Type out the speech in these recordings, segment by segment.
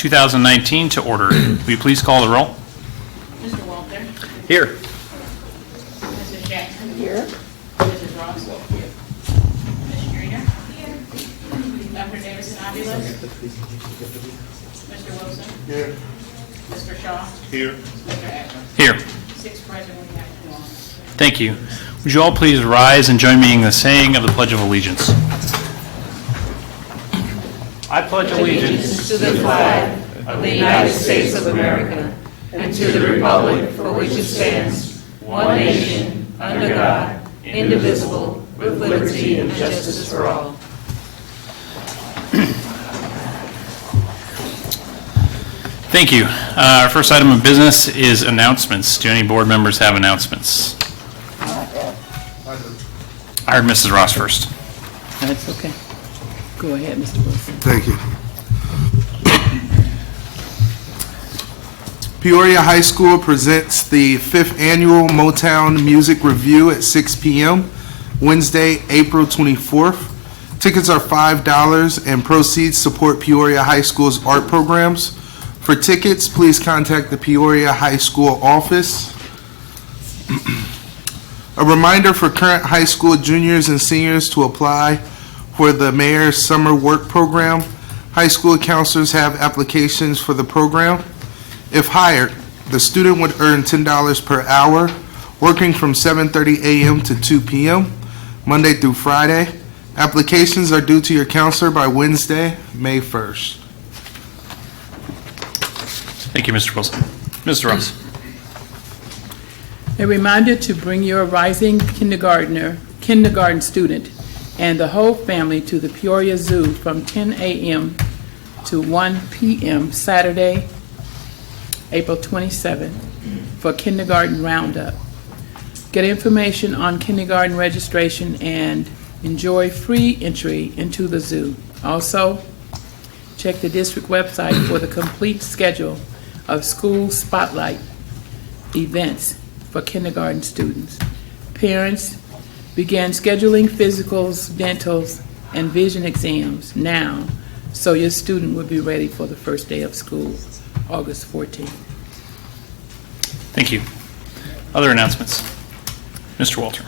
2019 to order. Will you please call the roll? Mr. Walter? Here. Mrs. Jackson? Here. Mrs. Ross? Here. Ms. Streeter? Here. Dr. Davis-Aviles? Mr. Wilson? Here. Mr. Shaw? Here. Mr. Eckler? Here. 6 present, we have 2 on. Thank you. Would you all please rise and join me in the saying of the Pledge of Allegiance? I pledge allegiance To the flag of the United States of America and to the republic for which it stands, one nation, under God, indivisible, with liberty and justice for all. Thank you. Our first item of business is announcements. Do any board members have announcements? I heard Mrs. Ross first. That's okay. Go ahead, Mr. Wilson. Thank you. Peoria High School presents the 5th Annual Motown Music Review at 6 p.m. Wednesday, April 24th. Tickets are $5 and proceeds support Peoria High School's art programs. For tickets, please contact the Peoria High School office. A reminder for current high school juniors and seniors to apply for the Mayor's Summer Work Program. High school counselors have applications for the program. If hired, the student would earn $10 per hour, working from 7:30 a.m. to 2 p.m., Monday through Friday. Applications are due to your counselor by Wednesday, May 1st. Thank you, Mr. Wilson. Mr. Ross. A reminder to bring your rising kindergarten student and the whole family to the Peoria Zoo from 10 a.m. to 1 p.m. Saturday, April 27th for kindergarten roundup. Get information on kindergarten registration and enjoy free entry into the zoo. Also, check the district website for the complete schedule of school spotlight events for kindergarten students. Parents, begin scheduling physicals, dentals, and vision exams now so your student will be ready for the first day of school, August 14th. Thank you. Other announcements? Mr. Walter.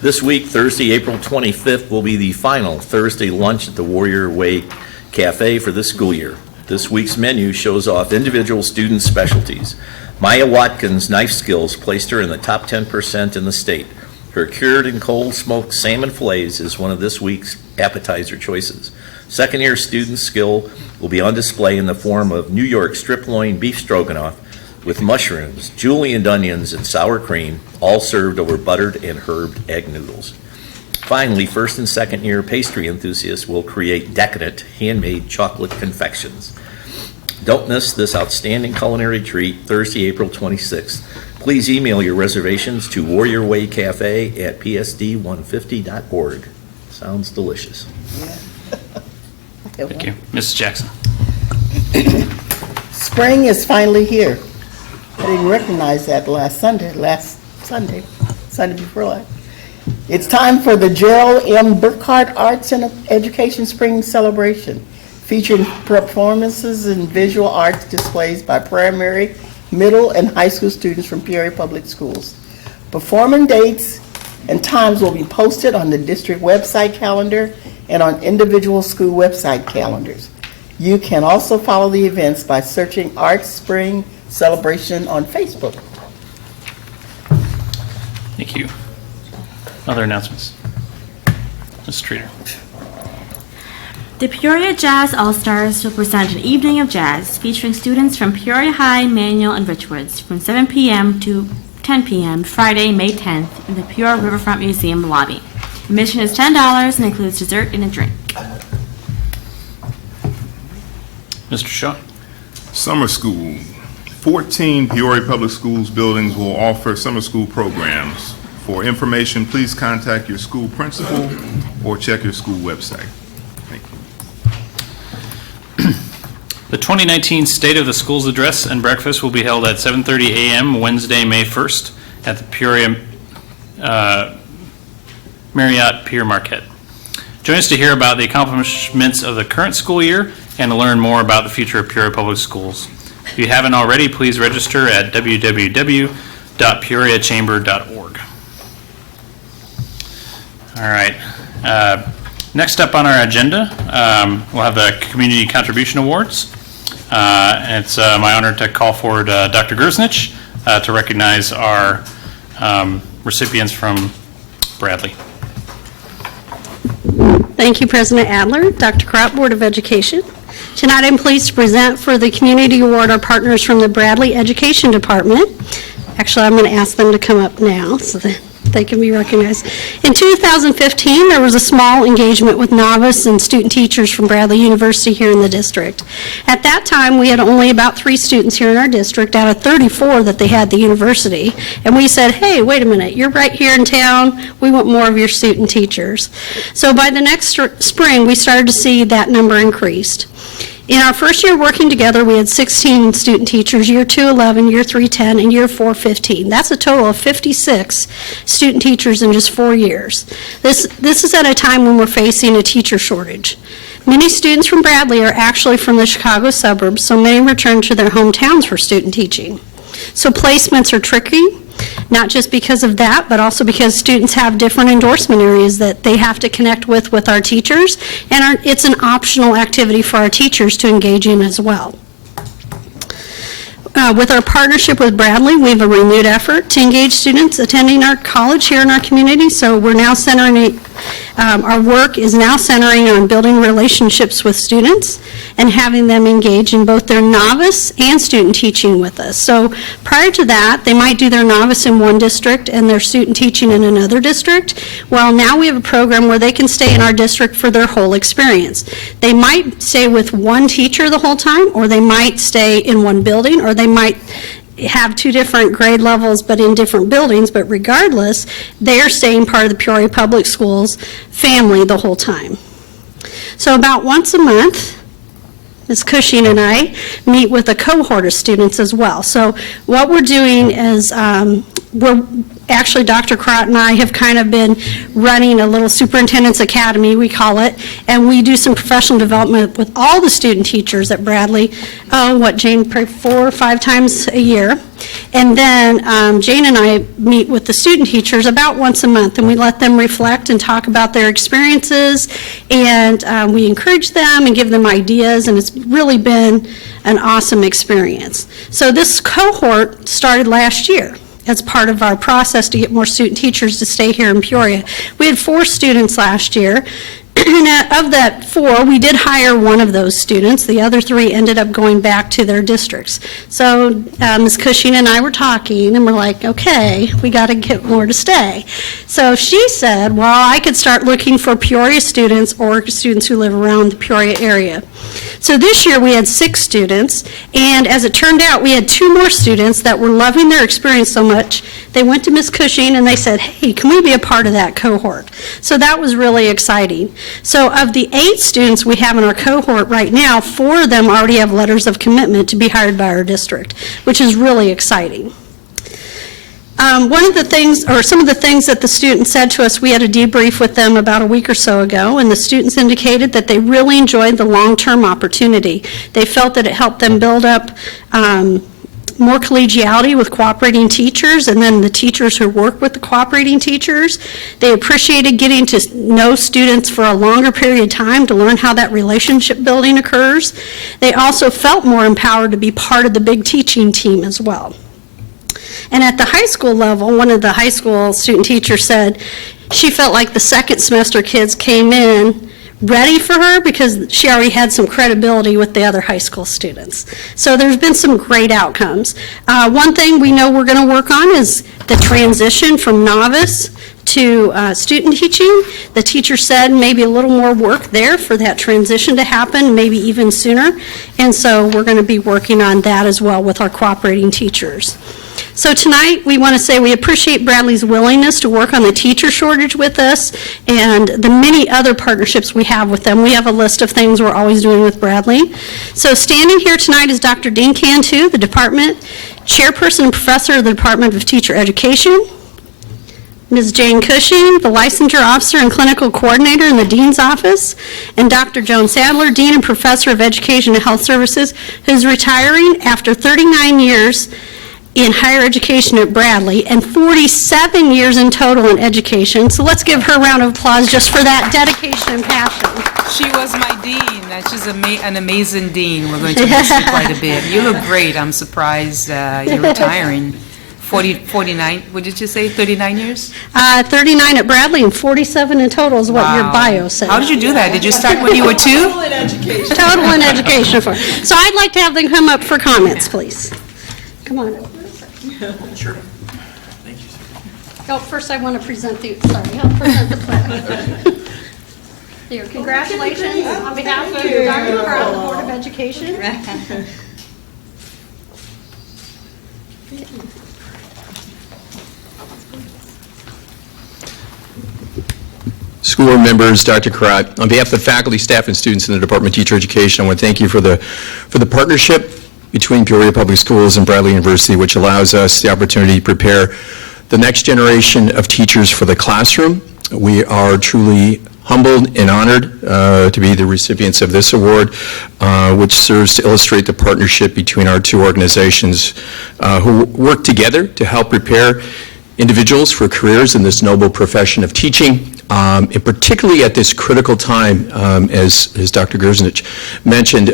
This week, Thursday, April 25th, will be the final Thursday lunch at the Warrior Way Cafe for this school year. This week's menu shows off individual student specialties. Maya Watkins' knife skills placed her in the top 10% in the state. Her cured and cold smoked salmon fillets is one of this week's appetizer choices. Second-year student skill will be on display in the form of New York strip loin beef stroganoff with mushrooms, julienned onions, and sour cream, all served over buttered and herbed egg noodles. Finally, first and second-year pastry enthusiasts will create decadent handmade chocolate confections. Don't miss this outstanding culinary treat Thursday, April 26th. Please email your reservations to warriorwaycafe@psd150.org. Sounds delicious. Thank you. Mrs. Jackson. Spring is finally here. I didn't recognize that Sunday before last. It's time for the Gerald M. Burkhart Arts and Education Spring Celebration, featuring performances and visual arts displays by primary, middle, and high school students from Peoria Public Schools. Performance dates and times will be posted on the district website calendar and on individual school website calendars. You can also follow the events by searching Arts Spring Celebration on Facebook. Thank you. Other announcements? Ms. Streeter. The Peoria Jazz All-Stars will present an evening of jazz featuring students from Peoria High, Manual, and Richwoods from 7 p.m. to 10 p.m. Friday, May 10th in the Peoria Riverfront Museum lobby. Admission is $10 and includes dessert and a drink. Mr. Shaw. Summer school. 14 Peoria Public Schools buildings will offer summer school programs. For information, please contact your school principal or check your school website. Thank you. The 2019 State of the Schools Address and Breakfast will be held at 7:30 a.m. Wednesday, May 1st at the Peoria Marriott Pier Marquette. Join us to hear about the accomplishments of the current school year and to learn more about the future of Peoria Public Schools. If you haven't already, please register at www.peoriachamber.org. All right. Next up on our agenda, we'll have the Community Contribution Awards. And it's my honor to call forward Dr. Gersnich to recognize our recipients from Bradley. Thank you, President Adler, Dr. Crop, Board of Education. Tonight I'm pleased to present for the Community Award our partners from the Bradley Education Department. Actually, I'm going to ask them to come up now so that they can be recognized. In 2015, there was a small engagement with novice and student teachers from Bradley University here in the district. At that time, we had only about 3 students here in our district out of 34 that they had at the university. And we said, hey, wait a minute, you're right here in town. We want more of your student teachers. So by the next spring, we started to see that number increased. In our first year working together, we had 16 student teachers, year 2, 11, year 3, 10, and year 4, 15. That's a total of 56 student teachers in just 4 years. This is at a time when we're facing a teacher shortage. Many students from Bradley are actually from the Chicago suburbs, so many return to their hometowns for student teaching. So placements are tricky, not just because of that, but also because students have different endorsement areas that they have to connect with our teachers, and it's an optional activity for our teachers to engage in as well. With our partnership with Bradley, we have a renewed effort to engage students attending our college here in our community, so we're now centering our work is now centering on building relationships with students and having them engage in both their novice and student teaching with us. So prior to that, they might do their novice in one district and their student teaching in another district. Well, now we have a program where they can stay in our district for their whole experience. They might stay with one teacher the whole time, or they might stay in one building, or they might have 2 different grade levels but in different buildings, but regardless, they are staying part of the Peoria Public Schools family the whole time. So about once a month, Ms. Cushing and I meet with a cohort of students as well. So what we're doing is actually Dr. Crott and I have kind of been running a little superintendent's academy, we call it, and we do some professional development with all the student teachers at Bradley, Jane, 4 or 5 times a year. And then Jane and I meet with the student teachers about once a month, and we let them reflect and talk about their experiences, and we encourage them and give them ideas, and it's really been an awesome experience. So this cohort started last year as part of our process to get more student teachers to stay here in Peoria. We had 4 students last year. And of that 4, we did hire one of those students. The other 3 ended up going back to their districts. So Ms. Cushing and I were talking, and we're like, okay, we got to get more to stay. So she said, well, I could start looking for Peoria students or students who live around the Peoria area. So this year we had 6 students, and as it turned out, we had 2 more students that were loving their experience so much, they went to Ms. Cushing and they said, hey, can we be a part of that cohort? So that was really exciting. So of the 8 students we have in our cohort right now, 4 of them already have letters of commitment to be hired by our district, which is really exciting. One of the things, or some of the things that the students said to us, we had a debrief with them about a week or so ago, and the students indicated that they really enjoyed the long-term opportunity. They felt that it helped them build up more collegiality with cooperating teachers, and then the teachers who work with the cooperating teachers. They appreciated getting to know students for a longer period of time to learn how that relationship building occurs. They also felt more empowered to be part of the big teaching team as well. And at the high school level, one of the high school student teachers said she felt like the second semester kids came in ready for her because she already had some credibility with the other high school students. So there's been some great outcomes. One thing we know we're going to work on is the transition from novice to student teaching. The teacher said maybe a little more work there for that transition to happen, maybe even sooner. And so we're going to be working on that as well with our cooperating teachers. So tonight, we want to say we appreciate Bradley's willingness to work on the teacher shortage with us and the many other partnerships we have with them. We have a list of things we're always doing with Bradley. So standing here tonight is Dr. Dean Cantu, the department chairperson and professor of the Department of Teacher Education. Ms. Jane Cushing, the licensure officer and clinical coordinator in the dean's office, and Dr. Joan Sadler, dean and professor of education and health services, who's retiring after 39 years in higher education at Bradley and 47 years in total in education. So let's give her a round of applause just for that dedication and passion. She was my dean. She's an amazing dean. We're going to miss you quite a bit. You look great. I'm surprised you're retiring. 49, what did you say, 39 years? 39 at Bradley and 47 in total is what your Wow. bio said. How did you do that? Did you start when you were 2? Total in education. So I'd like to have them come up for comments, please. Come on up. Sure. Oh, first I want to present the, sorry, I'll present the plaque. Here, congratulations on behalf of Dr. Carl, the Board of Education. School board members, Dr. Karat, on behalf of the faculty, staff, and students in the Department of Teacher Education, I want to thank you for the partnership between Peoria Public Schools and Bradley University, which allows us the opportunity to prepare the next generation of teachers for the classroom. We are truly humbled and honored to be the recipients of this award, which serves to illustrate the partnership between our two organizations who work together to help prepare individuals for careers in this noble profession of teaching, and particularly at this critical time, as Dr. Gerznich mentioned,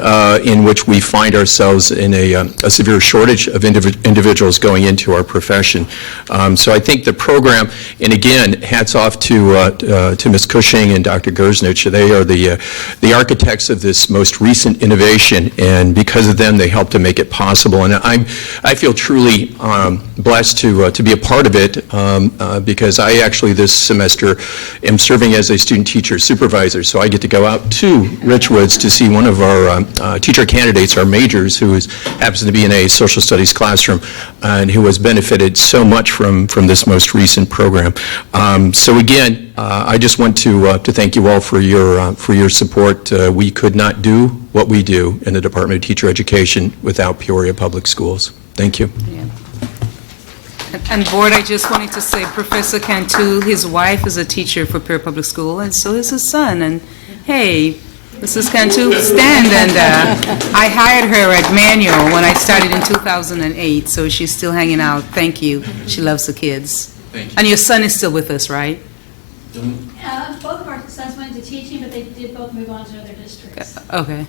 in which we find ourselves in a severe shortage of individuals going into our profession. So I think the program, and again, hats off to Ms. Cushing and Dr. Gerznich. They are the architects of this most recent innovation, and because of them, they help to make it possible. And I feel truly blessed to be a part of it, because I actually this semester am serving as a student teacher supervisor, so I get to go out to Richwoods to see one of our teacher candidates, our majors, who happens to be in a social studies classroom and who has benefited so much from this most recent program. So again, I just want to thank you all for your support. We could not do what we do in the Department of Teacher Education without Peoria Public Schools. Thank you. Yeah. And board, I just wanted to say Professor Cantu, his wife is a teacher for Peoria Public School, and so is his son. And hey, Mrs. Cantu, stand. And I hired her at Manual when I started in 2008, so she's still hanging out. Thank you. She loves the kids. Thank you. And your son is still with us, right? Both of our sons went to teaching, but they did both move on to other districts. Okay.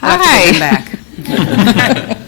I'll have to get them back.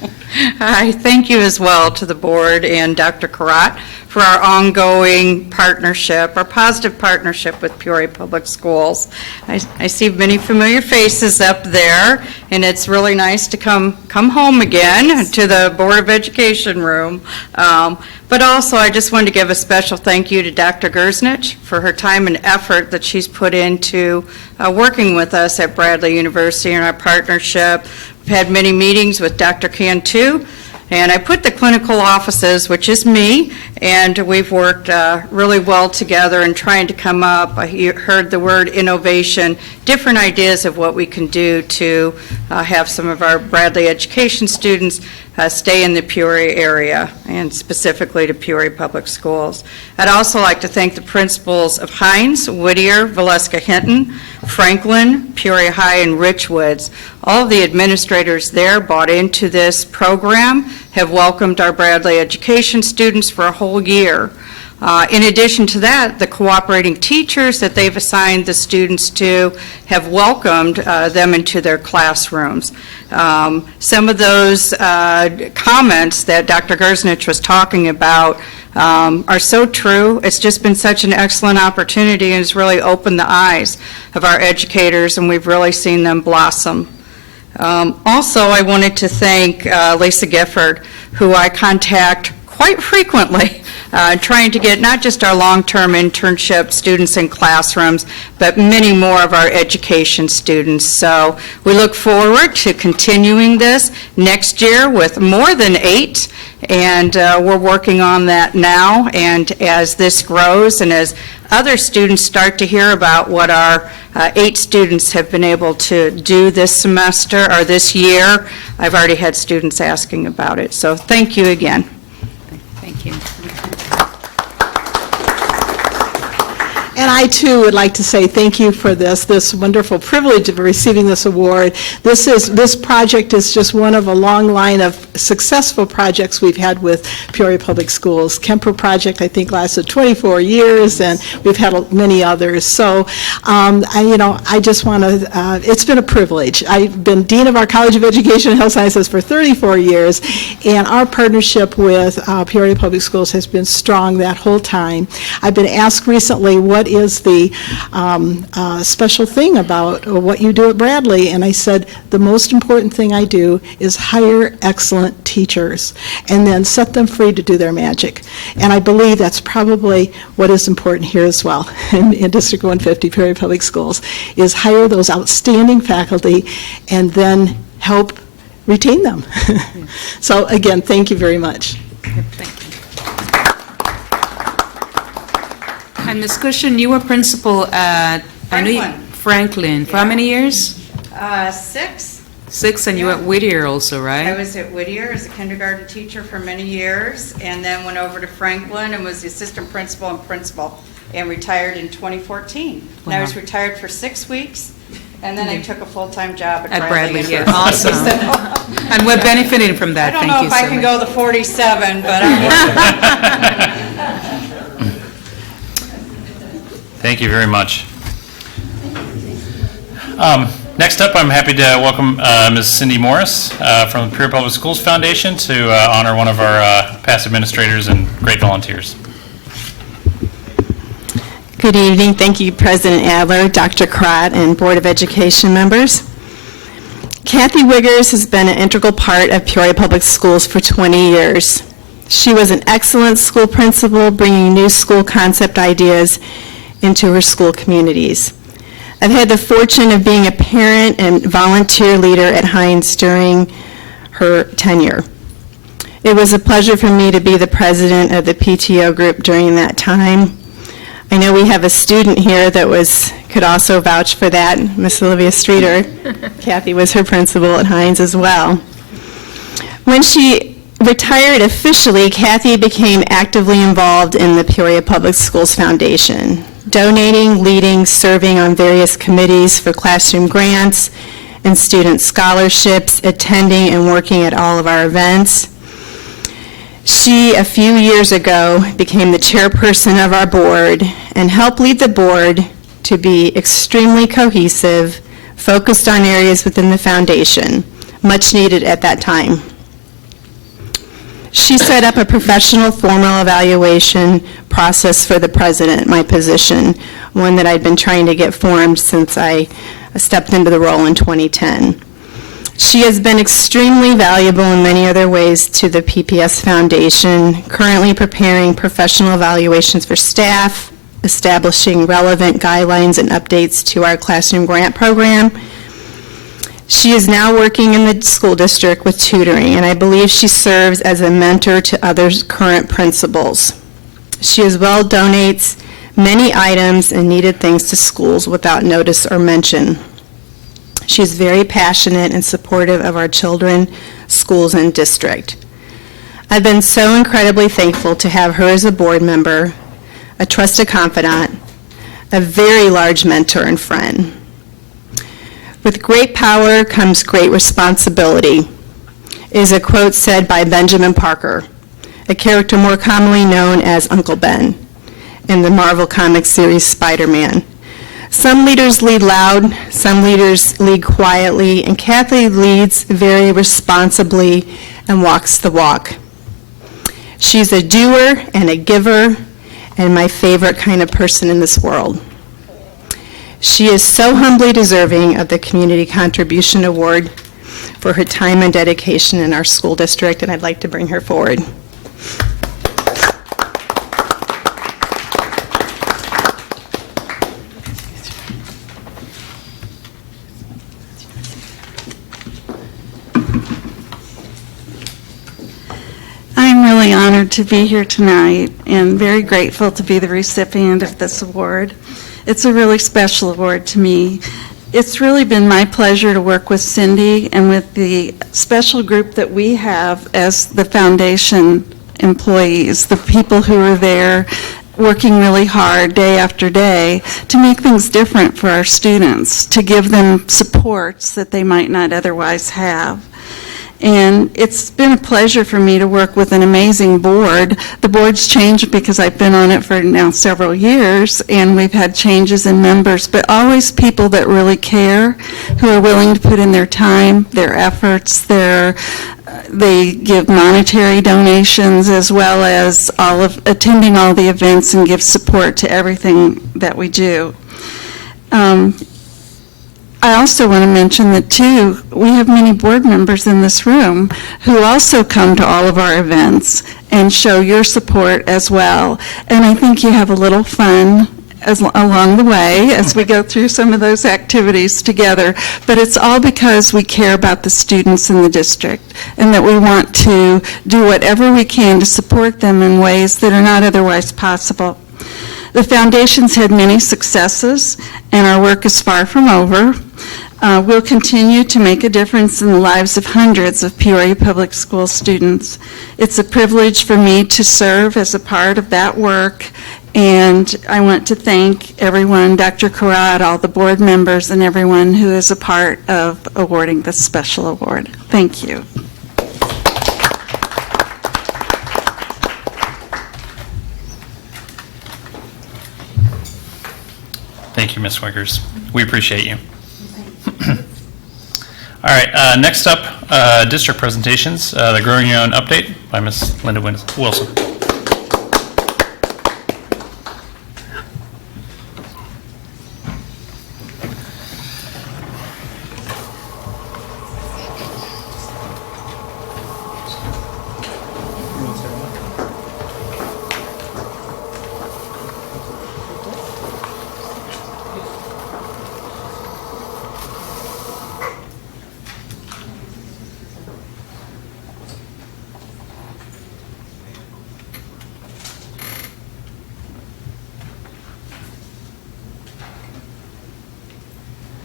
Hi, thank you as well to the board and Dr. Karat for our ongoing partnership, our positive partnership with Peoria Public Schools. I see many familiar faces up there, and it's really nice to come home again to the Board of Education room. But also, I just wanted to give a special thank you to Dr. Gerznich for her time and effort that she's put into working with us at Bradley University in our partnership. We've had many meetings with Dr. Cantu, and I put the clinical offices, which is me, and we've worked really well together in trying to come up. I heard the word innovation, different ideas of what we can do to have some of our Bradley education students stay in the Peoria area, and specifically to Peoria Public Schools. I'd also like to thank the principals of Hines, Whittier, Valeska Hinton, Franklin, Peoria High, and Richwoods. All of the administrators there bought into this program, have welcomed our Bradley education students for a whole year. In addition to that, the cooperating teachers that they've assigned the students to have welcomed them into their classrooms. Some of those comments that Dr. Gerznich was talking about are so true. It's just been such an excellent opportunity, and it's really opened the eyes of our educators, and we've really seen them blossom. Also, I wanted to thank Lisa Gifford, who I contact quite frequently, trying to get not just our long-term internship students in classrooms, but many more of our education students. So we look forward to continuing this next year with more than 8, and we're working on that now. And as this grows and as other students start to hear about what our 8 students have been able to do this semester or this year, I've already had students asking about it. So thank you again. Thank you. And I too would like to say thank you for this wonderful privilege of receiving this award. This project is just one of a long line of successful projects we've had with Peoria Public Schools. Kemper project, I think, lasted 24 years, and we've had many others. So, I just want to, it's been a privilege. I've been Dean of our College of Education and Health Sciences for 34 years, and our partnership with Peoria Public Schools has been strong that whole time. I've been asked recently, what is the special thing about what you do at Bradley? And I said, the most important thing I do is hire excellent teachers and then set them free to do their magic. And I believe that's probably what is important here as well in District 150, Peoria Public Schools, is hire those outstanding faculty and then help retain them. So again, thank you very much. Thank you. And Ms. Cushion, you were principal at Franklin. For how many years? 6. 6, and you were at Whittier also, right? I was at Whittier as a kindergarten teacher for many years, and then went over to Franklin and was the assistant principal and retired in 2014. And I was retired for 6 weeks, and then I took a full-time job at Bradley. Yeah, awesome. And we're benefiting from that. I don't know if I can go the 47, but I'm Thank you very much. Next up, I'm happy to welcome Ms. Cindy Morris from the Peoria Public Schools Foundation to honor one of our past administrators and great volunteers. Good evening. Thank you, President Adler, Dr. Crott, and Board of Education members. Kathy Wiggers has been an integral part of Peoria Public Schools for 20 years. She was an excellent school principal, bringing new school concept ideas into her school communities. I've had the fortune of being a parent and volunteer leader at Hines during her tenure. It was a pleasure for me to be the president of the PTO group during that time. I know we have a student here that could also vouch for that, Miss Olivia Streeter. Kathy was her principal at Hines as well. When she retired officially, Kathy became actively involved in the Peoria Public Schools Foundation, donating, leading, serving on various committees for classroom grants and student scholarships, attending and working at all of our events. She, a few years ago, became the chairperson of our board and helped lead the board to be extremely cohesive, focused on areas within the foundation, much needed at that time. She set up a professional formal evaluation process for the president, my position, one that I'd been trying to get formed since I stepped into the role in 2010. She has been extremely valuable in many other ways to the PPS Foundation, currently preparing professional evaluations for staff, establishing relevant guidelines and updates to our classroom grant program. She is now working in the school district with tutoring, and I believe she serves as a mentor to other current principals. She as well donates many items and needed things to schools without notice or mention. She is very passionate and supportive of our children, schools, and district. I've been so incredibly thankful to have her as a board member, a trusted confidant, a very large mentor and friend. With great power comes great responsibility, is a quote said by Benjamin Parker, a character more commonly known as Uncle Ben in the Marvel Comics series Spider-Man. Some leaders lead loud, some leaders lead quietly, and Kathy leads very responsibly and walks the walk. She's a doer and a giver, and my favorite kind of person in this world. She is so humbly deserving of the Community Contribution Award for her time and dedication in our school district, and I'd like to bring her forward. I'm really honored to be here tonight and very grateful to be the recipient of this award. It's a really special award to me. It's really been my pleasure to work with Cindy and with the special group that we have as the foundation employees, the people who are there working really hard day after day to make things different for our students, to give them supports that they might not otherwise have. And it's been a pleasure for me to work with an amazing board. The board's changed because I've been on it for now several years, and we've had changes in members, but always people that really care, who are willing to put in their time, their efforts, they give monetary donations as well as attending all the events and give support to everything that we do. I also want to mention that, too, we have many board members in this room who also come to all of our events and show your support as well. And I think you have a little fun along the way as we go through some of those activities together. But it's all because we care about the students in the district and that we want to do whatever we can to support them in ways that are not otherwise possible. The Foundation's had many successes, and our work is far from over. We'll continue to make a difference in the lives of hundreds of Peoria Public School students. It's a privilege for me to serve as a part of that work, and I want to thank everyone, Dr. Cohort, all the board members, and everyone who is a part of awarding this special award. Thank you. Thank you, Ms. Wiggers. We appreciate you. All right, next up, district presentations. The Growing Your Own update by Ms. Linda Wilson.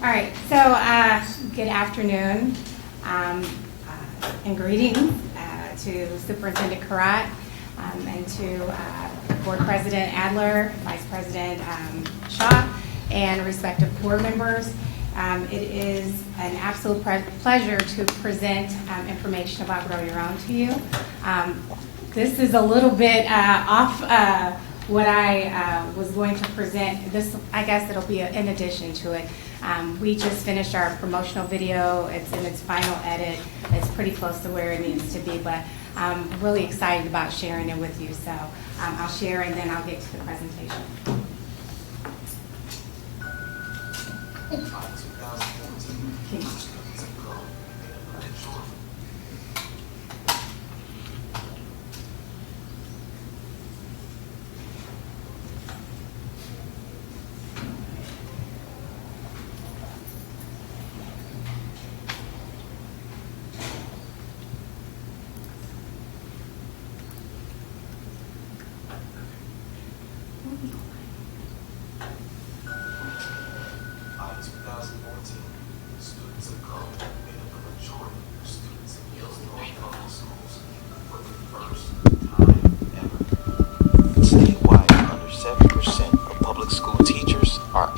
All right, so good afternoon and greetings to Superintendent Cohort and to Board President Adler, Vice President Shaw, and respective board members. It is an absolute pleasure to present information about Grow Your Own to you. This is a little bit off what I was going to present. This, I guess it'll be in addition to it. We just finished our promotional video. It's in its final edit. It's pretty close to where it needs to be, but I'm really excited about sharing it with you. So I'll share and then I'll get to the presentation.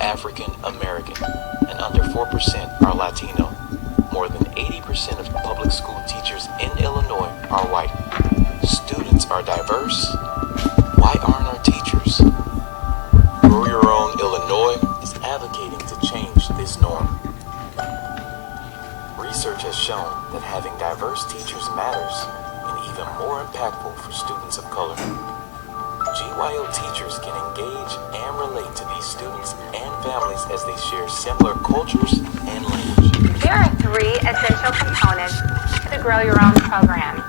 African American, and under 4% are Latino. More than 80% of public school teachers in Illinois are white. Students are diverse. Why aren't our teachers? Grow Your Own Illinois is advocating to change this norm. Research has shown that having diverse teachers matters and even more impactful for students of color. GYO teachers can engage and relate to these students and families as they share similar cultures and language. There are three essential components to the Grow Your Own program.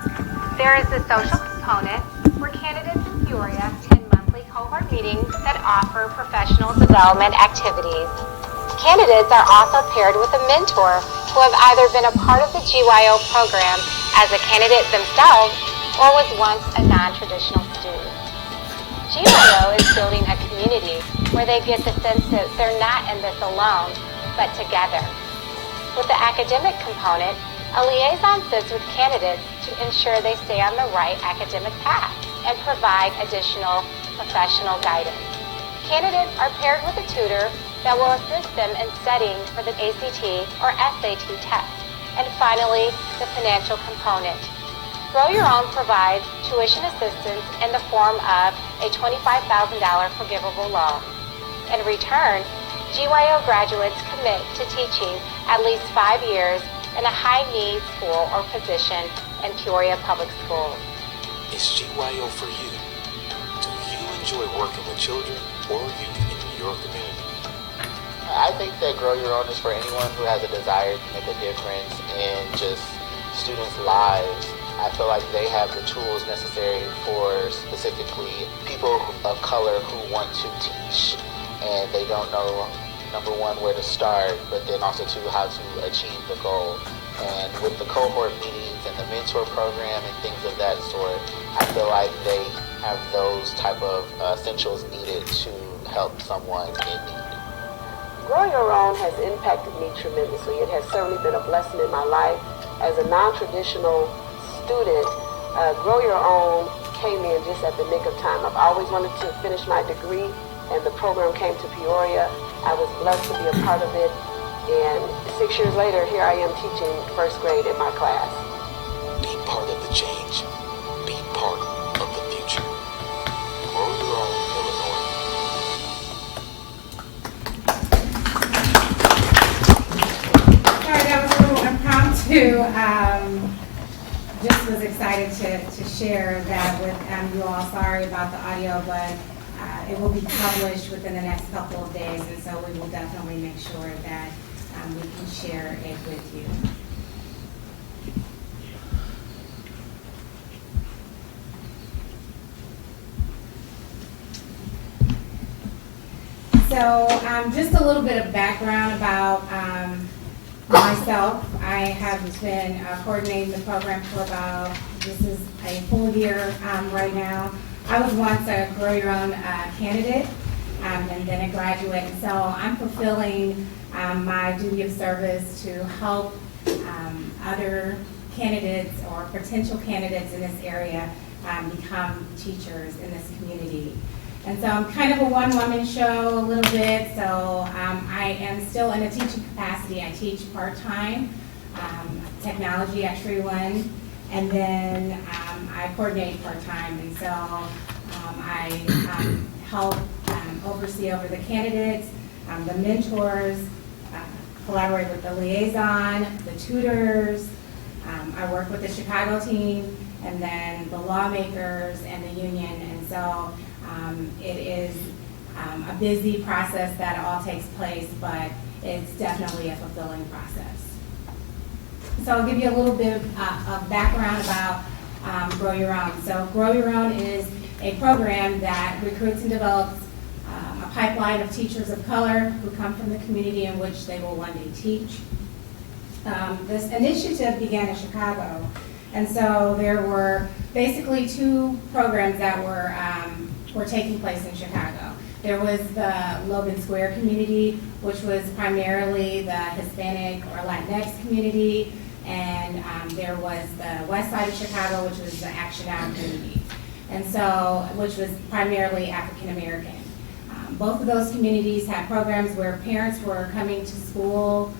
There is the social component, where candidates in Peoria attend monthly cohort meetings that offer professional development activities. Candidates are also paired with a mentor who have either been a part of the GYO program as a candidate themselves or was once a non-traditional student. GYO is building a community where they get the sense that they're not in this alone, but together. With the academic component, a liaison sits with candidates to ensure they stay on the right academic path and provide additional professional guidance. Candidates are paired with a tutor that will assist them in studying for the ACT or SAT test. And finally, the financial component. Grow Your Own provides tuition assistance in the form of a $25,000 forgivable loan. In return, GYO graduates commit to teaching at least 5 years in a high-need school or position in Peoria Public Schools. Is GYO for you? Do you enjoy working with children or youth in your community? I think that Grow Your Own is for anyone who has a desire to make a difference in just students' lives. I feel like they have the tools necessary for specifically people of color who want to teach and they don't know, number one, where to start, but then also two, how to achieve the goal. And with the cohort meetings and the mentor program and things of that sort, I feel like they have those type of essentials needed to help someone in need. Grow Your Own has impacted me tremendously. It has certainly been a blessing in my life. As a non-traditional student, Grow Your Own came in just at the nick of time. I've always wanted to finish my degree, and the program came to Peoria. I was blessed to be a part of it, and 6 years later, here I am teaching first grade in my class. Be part of the change. Be part of the future. Grow Your Own, Illinois. Sorry, that was a little impromptu. Just was excited to share that with you all. Sorry about the audio, but it will be published within the next couple of days, and so we will definitely make sure that we can share it with you. So just a little bit of background about myself. I have been coordinating the program for about, this is a full year right now. I was once a Grow Your Own candidate and then a graduate, and so I'm fulfilling my duty of service to help other candidates or potential candidates in this area become teachers in this community. And so I'm kind of a one-woman show a little bit, so I am still in a teaching capacity. I teach part-time, technology extra one, and then I coordinate part-time, and so I help oversee over the candidates, the mentors, collaborate with the liaison, the tutors. I work with the Chicago team, and then the lawmakers and the union, and so it is a busy process that all takes place, but it's definitely a fulfilling process. So I'll give you a little bit of background about Grow Your Own. So Grow Your Own is a program that recruits and develops a pipeline of teachers of color who come from the community in which they will one day teach. This initiative began in Chicago, and so there were basically two programs that were taking place in Chicago. There was the Logan Square community, which was primarily the Hispanic or Latinx community, and there was the west side of Chicago, which was the Action Now community, and so, which was primarily African American. Both of those communities had programs where parents were coming to school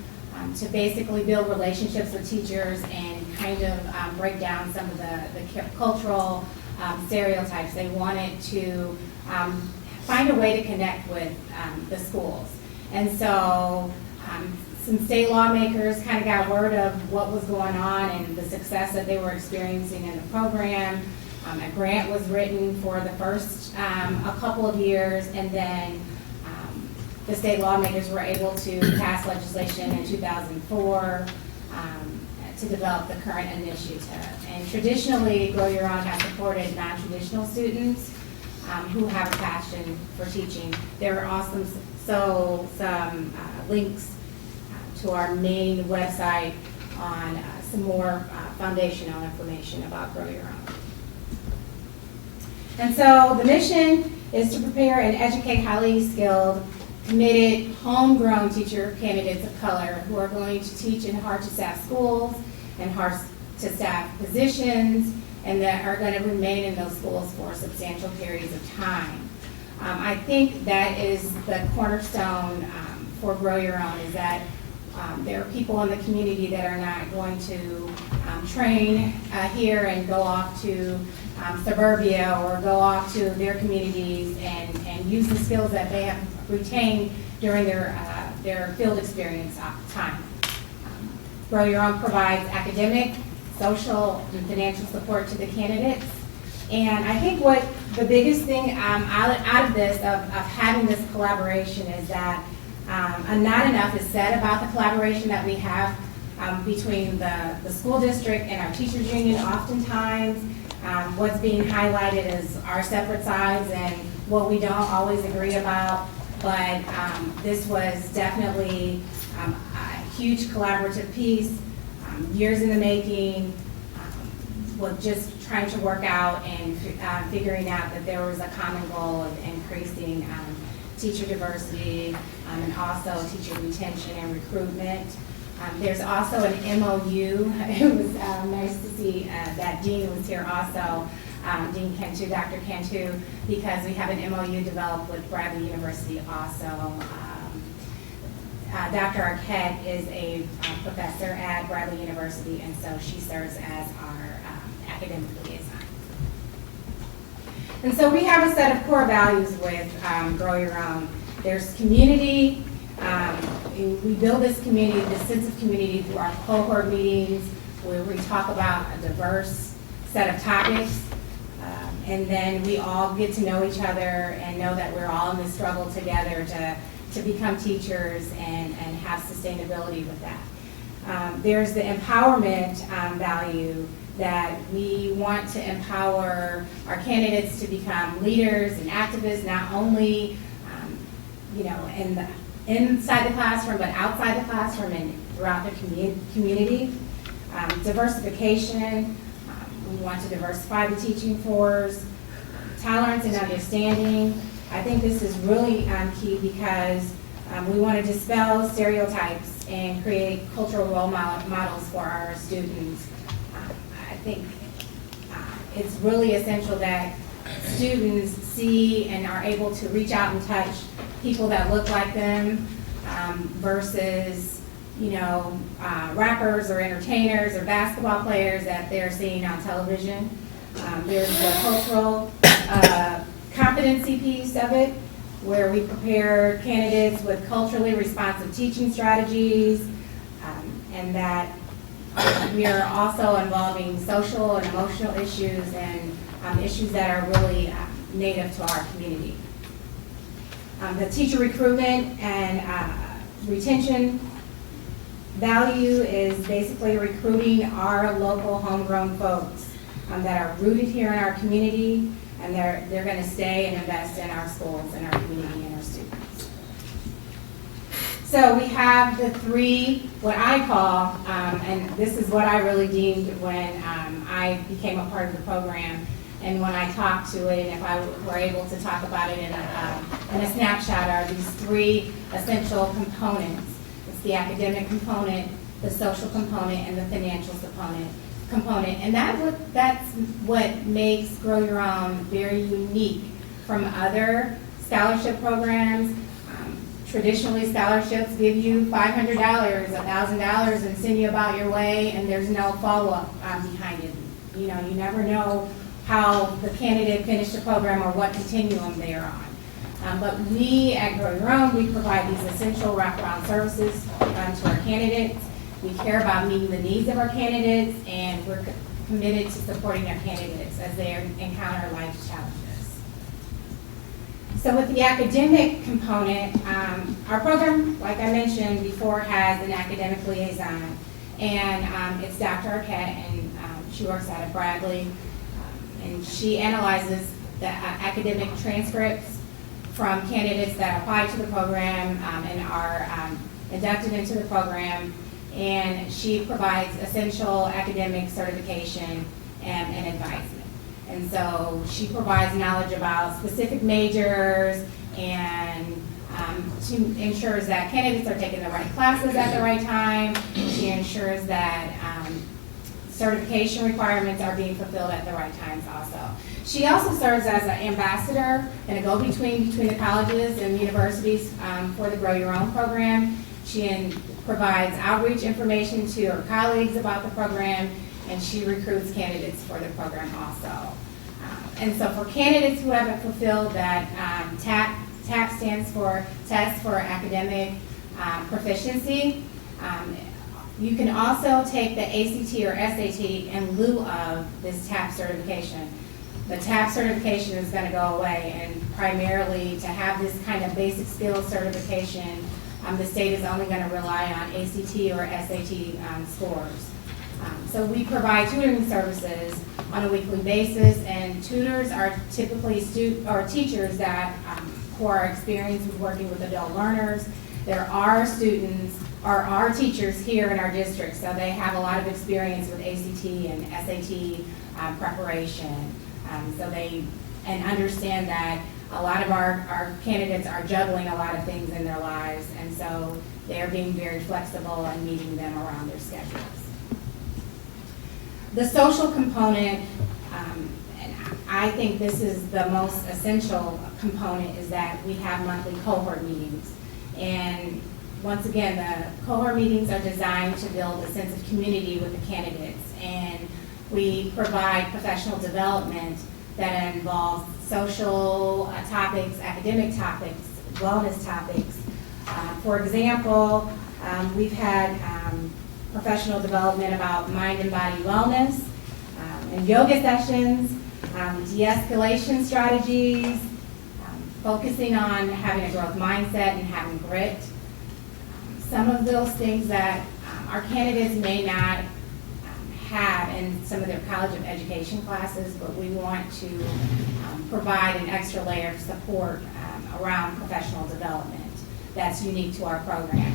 to basically build relationships with teachers and kind of break down some of the cultural stereotypes. They wanted to find a way to connect with the schools. And so some state lawmakers kind of got word of what was going on and the success that they were experiencing in the program. A grant was written for the first a couple of years, and then the state lawmakers were able to pass legislation in 2004 to develop the current initiative. And traditionally, Grow Your Own has supported non-traditional students who have a passion for teaching. There are also some links to our main website on some more foundational information about Grow Your Own. And so the mission is to prepare and educate highly skilled, committed, homegrown teacher candidates of color who are going to teach in hard-to-staff schools and hard-to-staff positions, and that are going to remain in those schools for substantial periods of time. I think that is the cornerstone for Grow Your Own, is that there are people in the community that are not going to train here and go off to suburbia or go off to their communities and use the skills that they have retained during their field experience time. Grow Your Own provides academic, social, and financial support to the candidates. And I think what the biggest thing out of this, of having this collaboration, is that not enough is said about the collaboration that we have between the school district and our teachers union. Oftentimes, what's being highlighted is our separate sides and what we don't always agree about. But this was definitely a huge collaborative piece, years in the making, with just trying to work out and figuring out that there was a common goal of increasing teacher diversity and also teacher retention and recruitment. There's also an MOU. It was nice to see that Dean was here also, Dean Cantu, Dr. Cantu, because we have an MOU developed with Bradley University also. Dr. Arquette is a professor at Bradley University, and so she serves as our academic liaison. And so we have a set of core values with Grow Your Own. There's community. We build this community, this sense of community, through our cohort meetings, where we talk about a diverse set of topics. And then we all get to know each other and know that we're all in this struggle together to become teachers and have sustainability with that. There's the empowerment value, that we want to empower our candidates to become leaders and activists, not only inside the classroom, but outside the classroom and throughout the community. Diversification, we want to diversify the teaching force. Tolerance and understanding. I think this is really key because we want to dispel stereotypes and create cultural role models for our students. I think it's really essential that students see and are able to reach out and touch people that look like them versus, rappers or entertainers or basketball players that they're seeing on television. There's the cultural competency piece of it, where we prepare candidates with culturally responsive teaching strategies, and that we are also involving social and emotional issues and issues that are really native to our community. The teacher recruitment and retention value is basically recruiting our local homegrown folks that are rooted here in our community, and they're going to stay and invest in our schools and our community and our students. So we have the three, what I call, and this is what I really deemed when I became a part of the program, and when I talked to it, and if I were able to talk about it in a snapshot, are these three essential components. It's the academic component, the social component, and the financial component. And that's what makes Grow Your Own very unique from other scholarship programs. Traditionally, scholarships give you $500, $1,000, and send you about your way, and there's no follow-up behind it. You never know how the candidate finished the program or what continuum they are on. But we at Grow Your Own, we provide these essential wraparound services to our candidates. We care about meeting the needs of our candidates, and we're committed to supporting our candidates as they encounter life's challenges. So with the academic component, our program, like I mentioned before, has an academic liaison, and it's Dr. Arquette, and she works out of Bradley, and she analyzes the academic transcripts from candidates that apply to the program and are inducted into the program, and she provides essential academic certification and advisement. And so she provides knowledge about specific majors and she ensures that candidates are taking the right classes at the right time. She ensures that certification requirements are being fulfilled at the right times also. She also serves as an ambassador and a go-between between the colleges and universities for the Grow Your Own program. She provides outreach information to her colleagues about the program, and she recruits candidates for the program also. And so for candidates who haven't fulfilled that, TAP stands for Test for Academic Proficiency. You can also take the ACT or SAT in lieu of this TAP certification. The TAP certification is going to go away, and primarily to have this kind of basic skills certification, the state is only going to rely on ACT or SAT scores. So we provide tutoring services on a weekly basis, and tutors are typically teachers that who are experienced with working with adult learners. There are students or are teachers here in our district, so they have a lot of experience with ACT and SAT preparation. So they understand that a lot of our candidates are juggling a lot of things in their lives, and so they're being very flexible and meeting them around their schedules. The social component, and I think this is the most essential component, is that we have monthly cohort meetings. And once again, the cohort meetings are designed to build a sense of community with the candidates, and we provide professional development that involves social topics, academic topics, wellness topics. For example, we've had professional development about mind and body wellness, and yoga sessions, de-escalation strategies, focusing on having a growth mindset and having grit. Some of those things that our candidates may not have in some of their College of Education classes, but we want to provide an extra layer of support around professional development that's unique to our program.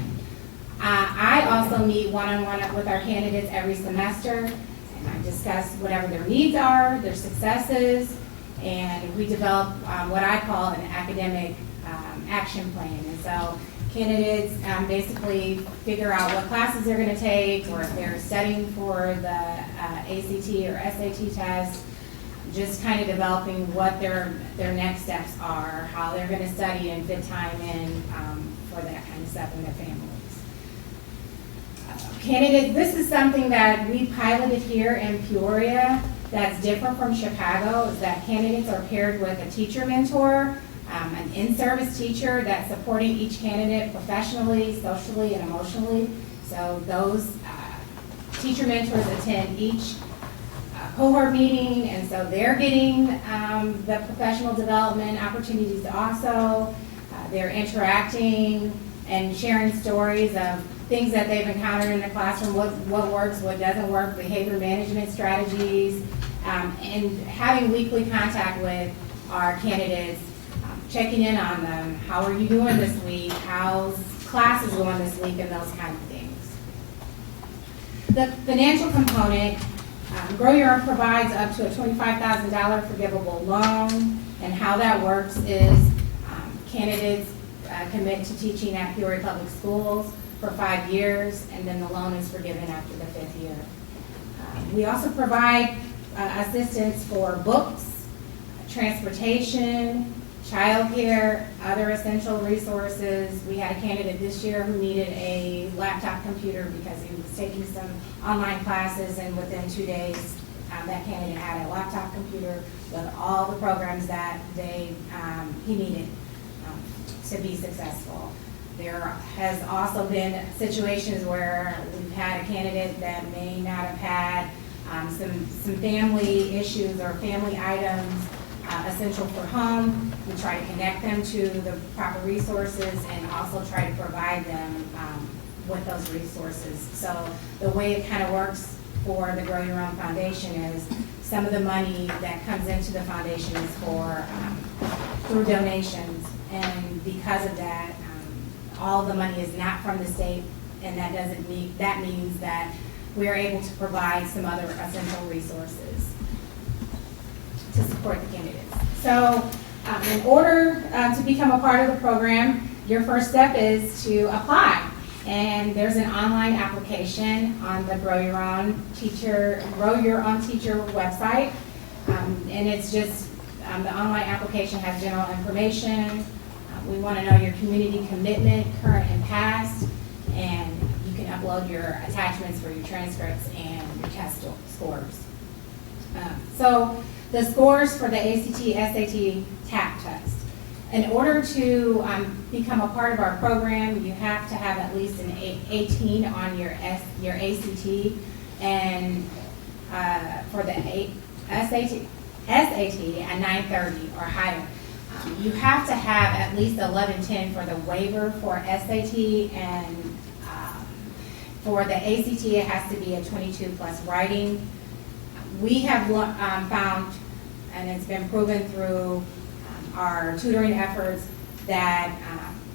I also meet one-on-one with our candidates every semester, and I discuss whatever their needs are, their successes, and we develop what I call an academic action plan. And so candidates basically figure out what classes they're going to take, or if they're studying for the ACT or SAT test, just kind of developing what their next steps are, how they're going to study and fit time in for that kind of stuff in their families. Candidates, this is something that we piloted here in Peoria that's different from Chicago, is that candidates are paired with a teacher mentor, an in-service teacher that's supporting each candidate professionally, socially, and emotionally. So those teacher mentors attend each cohort meeting, and so they're getting the professional development opportunities also. They're interacting and sharing stories of things that they've encountered in the classroom, what works, what doesn't work, behavior management strategies, and having weekly contact with our candidates, checking in on them. How are you doing this week? How's classes going this week? And those kind of things. The financial component, Grow Your Own provides up to a $25,000 forgivable loan, and how that works is candidates commit to teaching at Peoria Public Schools for 5 years, and then the loan is forgiven after the 5th year. We also provide assistance for books, transportation, childcare, other essential resources. We had a candidate this year who needed a laptop computer because he was taking some online classes, and within 2 days, that candidate had a laptop computer with all the programs that he needed to be successful. There has also been situations where we've had a candidate that may not have had some family issues or family items essential for home. We try to connect them to the proper resources and also try to provide them with those resources. So the way it kind of works for the Grow Your Own Foundation is some of the money that comes into the foundation is for through donations, and because of that, all the money is not from the state, and that means that we are able to provide some other essential resources to support the candidates. So in order to become a part of the program, your first step is to apply. And there's an online application on the Grow Your Own Teacher website. And it's just, the online application has general information. We want to know your community commitment, current and past, and you can upload your attachments for your transcripts and your test scores. So the scores for the ACT, SAT, TAP test. In order to become a part of our program, you have to have at least an 18 on your ACT, and for the SAT a 930 or higher. You have to have at least 1110 for the waiver for SAT, and for the ACT it has to be a 22 plus writing. We have found, and it's been proven through our tutoring efforts, that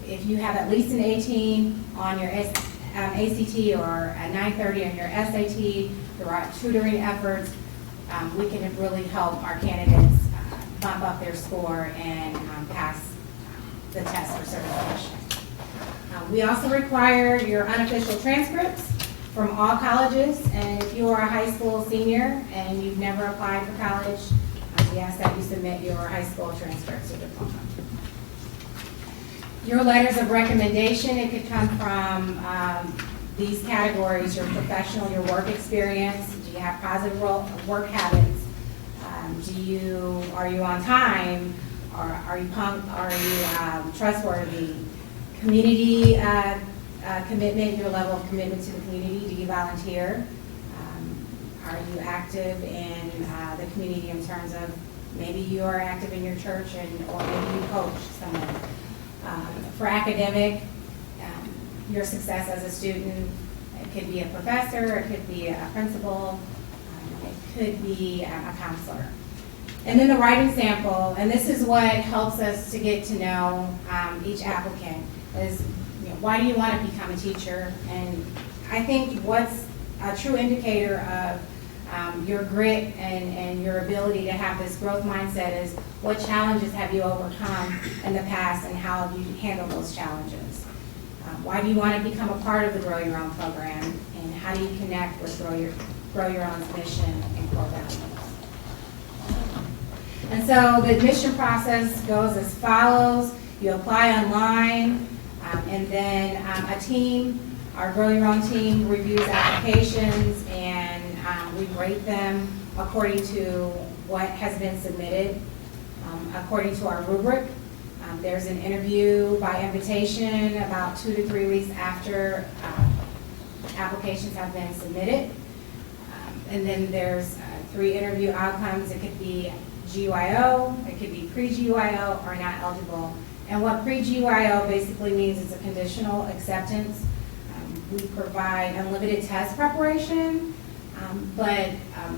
if you have at least an 18 on your ACT or a 930 on your SAT through our tutoring efforts, we can really help our candidates bump up their score and pass the test for certification. We also require your unofficial transcripts from all colleges, and if you are a high school senior and you've never applied for college, we ask that you submit your high school transcripts or diploma. Your letters of recommendation, it could come from these categories: your professional, your work experience. Do you have positive work habits? Are you on time? Are you trustworthy? Community commitment, your level of commitment to the community. Do you volunteer? Are you active in the community in terms of maybe you are active in your church, or maybe you coach someone? For academic, your success as a student, it could be a professor, it could be a principal, it could be a counselor. And then the writing sample, and this is what helps us to get to know each applicant, is why do you want to become a teacher? And I think what's a true indicator of your grit and your ability to have this growth mindset is what challenges have you overcome in the past and how have you handled those challenges? Why do you want to become a part of the Grow Your Own program, and how do you connect with Grow Your Own's mission and core values? And so the admission process goes as follows. You apply online, and then a team, our Grow Your Own team, reviews applications, and we rate them according to what has been submitted, according to our rubric. There's an interview by invitation about 2 to 3 weeks after applications have been submitted. And then there's 3 interview outcomes. It could be GYO, it could be pre-GYO, or not eligible. And what pre-GYO basically means is a conditional acceptance. We provide unlimited test preparation, but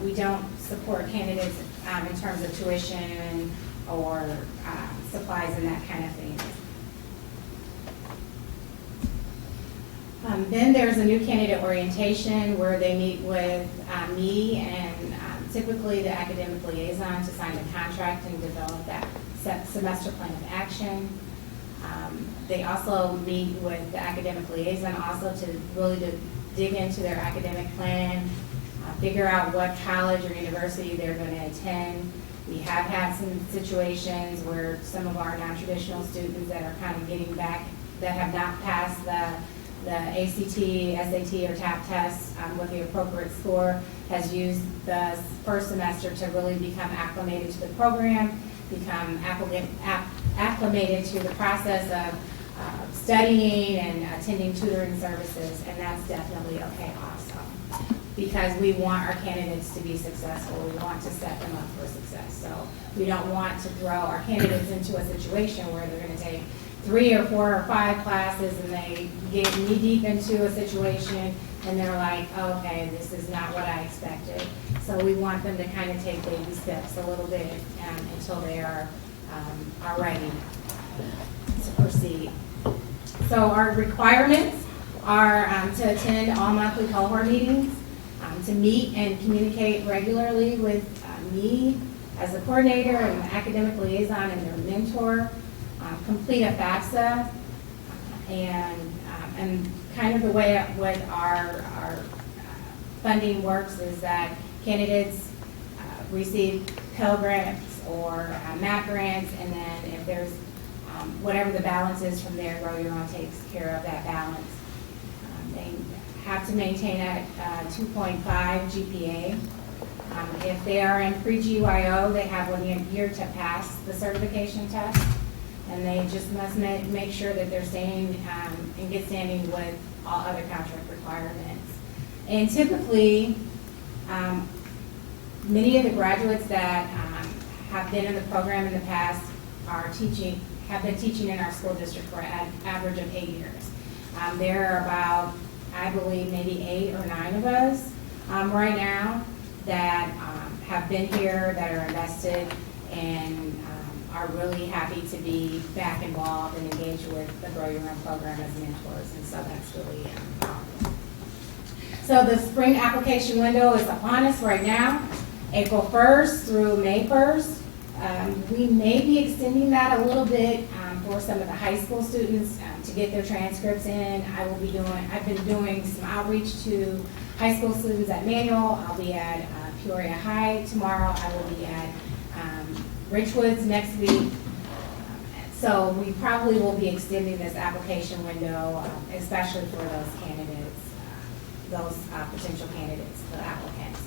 we don't support candidates in terms of tuition or supplies and that kind of thing. Then there's a new candidate orientation where they meet with me and typically the academic liaison to sign the contract and develop that semester plan of action. They also meet with the academic liaison also to really dig into their academic plan, figure out what college or university they're going to attend. We have had some situations where some of our non-traditional students that are kind of getting back, that have not passed the ACT, SAT, or TAP tests with the appropriate score, has used the first semester to really become acclimated to the program, become acclimated to the process of studying and attending tutoring services, and that's definitely okay also. Because we want our candidates to be successful. We want to set them up for success. So we don't want to throw our candidates into a situation where they're going to take 3 or 4 or 5 classes and they get knee deep into a situation and they're like, oh, okay, this is not what I expected. So we want them to kind of take baby steps a little bit until they are ready to proceed. So our requirements are to attend all monthly cohort meetings, to meet and communicate regularly with me as a coordinator and the academic liaison and their mentor, complete a FAFSA, and kind of the way what our funding works is that candidates receive Pell Grants or MAP grants, and then if there's whatever the balance is from there, Grow Your Own takes care of that balance. They have to maintain a 2.5 GPA. If they are in pre-GYO, they have 1 year to pass the certification test, and they just must make sure that they're staying in good standing with all other contract requirements. And typically, many of the graduates that have been in the program in the past have been teaching in our school district for an average of 8 years. There are about, I believe, maybe 8 or 9 of us right now that have been here, that are invested, and are really happy to be back involved and engaged with the Grow Your Own program as mentors, and so that's really powerful. So the spring application window is upon us right now, April 1st through May 1st. We may be extending that a little bit for some of the high school students to get their transcripts in. I've been doing some outreach to high school students at Manual. I'll be at Peoria High tomorrow. I will be at Richwoods next week. So we probably will be extending this application window, especially for those candidates, those potential candidates, the applicants.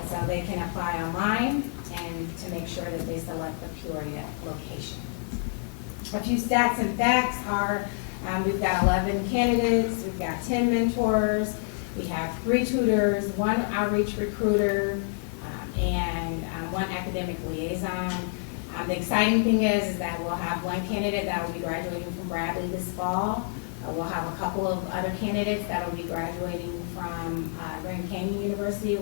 And so they can apply online and to make sure that they select the Peoria location. A few stats and facts are we've got 11 candidates, we've got 10 mentors, we have 3 tutors, 1 outreach recruiter, and 1 academic liaison. The exciting thing is that we'll have 1 candidate that will be graduating from Bradley this fall. We'll have a couple of other candidates that will be graduating from Grand Canyon University,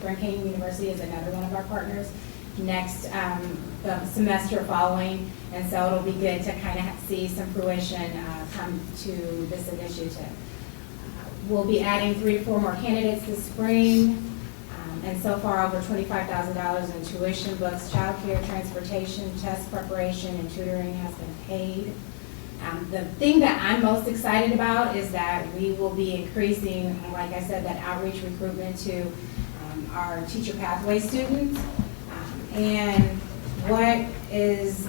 Grand Canyon University is another one of our partners, next the semester following, and so it'll be good to kind of see some fruition come to this initiative. We'll be adding 3 to 4 more candidates this spring, and so far over $25,000 in tuition, books, childcare, transportation, test preparation, and tutoring has been paid. The thing that I'm most excited about is that we will be increasing, like I said, that outreach recruitment to our teacher pathway students. And what is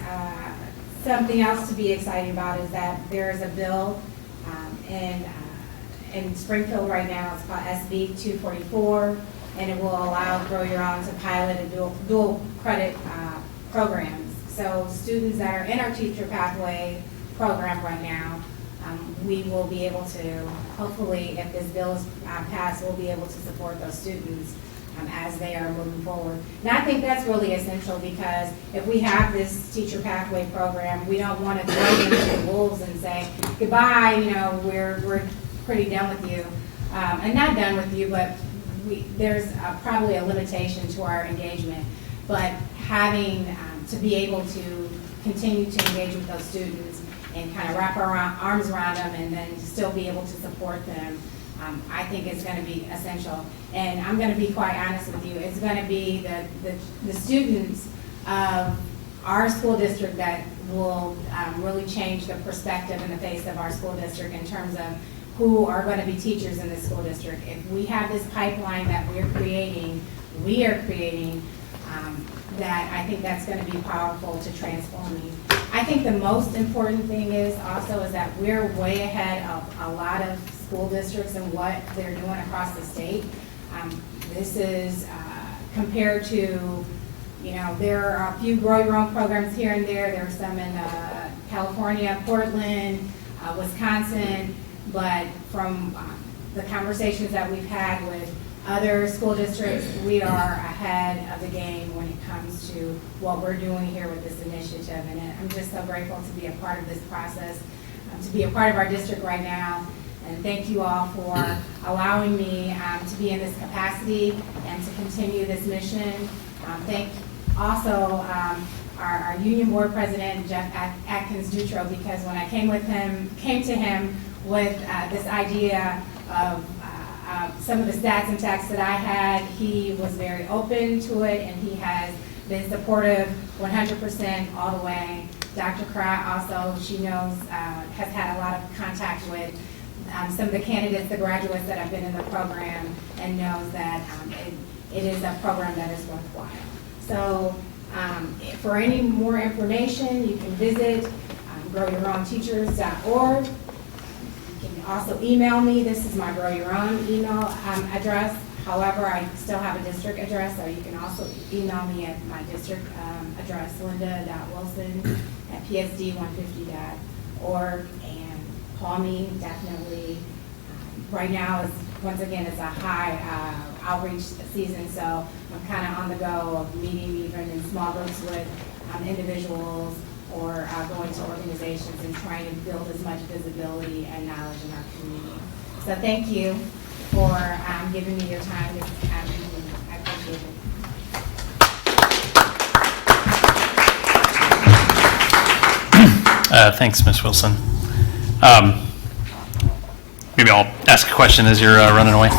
something else to be excited about is that there is a bill in Springfield right now. It's called SB 244, and it will allow Grow Your Own to pilot a dual credit programs. So students that are in our teacher pathway program right now, we will be able to, hopefully, if this bill is passed, we'll be able to support those students as they are moving forward. And I think that's really essential, because if we have this teacher pathway program, we don't want to throw them to the wolves and say, goodbye, you know, we're pretty done with you. And not done with you, but there's probably a limitation to our engagement. But having to be able to continue to engage with those students and kind of wrap our arms around them and then still be able to support them, I think it's going to be essential. And I'm going to be quite honest with you, it's going to be the students of our school district that will really change the perspective in the face of our school district in terms of who are going to be teachers in this school district. If we have this pipeline that we are creating, that I think that's going to be powerful to transforming. I think the most important thing is that we're way ahead of a lot of school districts and what they're doing across the state. This is compared to, you know, there are a few Grow Your Own programs here and there. There are some in California, Portland, Wisconsin, but from the conversations that we've had with other school districts, we are ahead of the game when it comes to what we're doing here with this initiative. And I'm just so grateful to be a part of this process, to be a part of our district right now. And thank you all for allowing me to be in this capacity and to continue this mission. Thank also our union board president, Jeff Atkins-Dutro, because when I came to him with this idea of some of the stats and texts that I had, he was very open to it, and he has been supportive 100% all the way. Dr. Karat also, she knows, has had a lot of contact with some of the candidates, the graduates that have been in the program, and knows that it is a program that is worthwhile. So for any more information, you can visit growyourownteachers.org. You can also email me. This is my Grow Your Own email address. However, I still have a district address, so you can also email me at my district address, linda.wilson@psd150.org, and call me, definitely. Right now, once again, it's a high outreach season, so I'm kind of on the go of meeting even in small groups with individuals or going to organizations and trying to build as much visibility and knowledge in our community. So thank you for giving me your time this afternoon. I appreciate it. Thanks, Ms. Wilson. Maybe I'll ask a question as you're running away.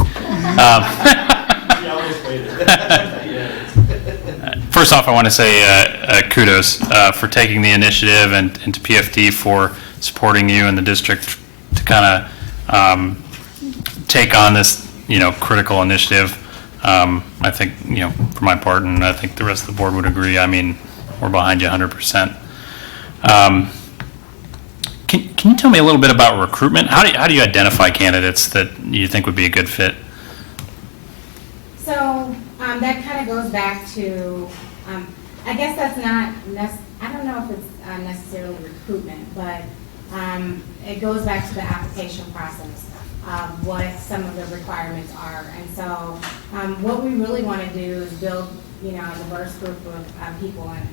First off, I want to say kudos for taking the initiative and to PFD for supporting you and the district to kind of take on this, critical initiative. I think, for my part, and I think the rest of the board would agree, I mean, we're behind you 100%. Can you tell me a little bit about recruitment? How do you identify candidates that you think would be a good fit? So that kind of goes back to, I guess that's not, I don't know if it's necessarily recruitment, but it goes back to the application process of what some of the requirements are. And so what we really want to do is build, a diverse group of people. And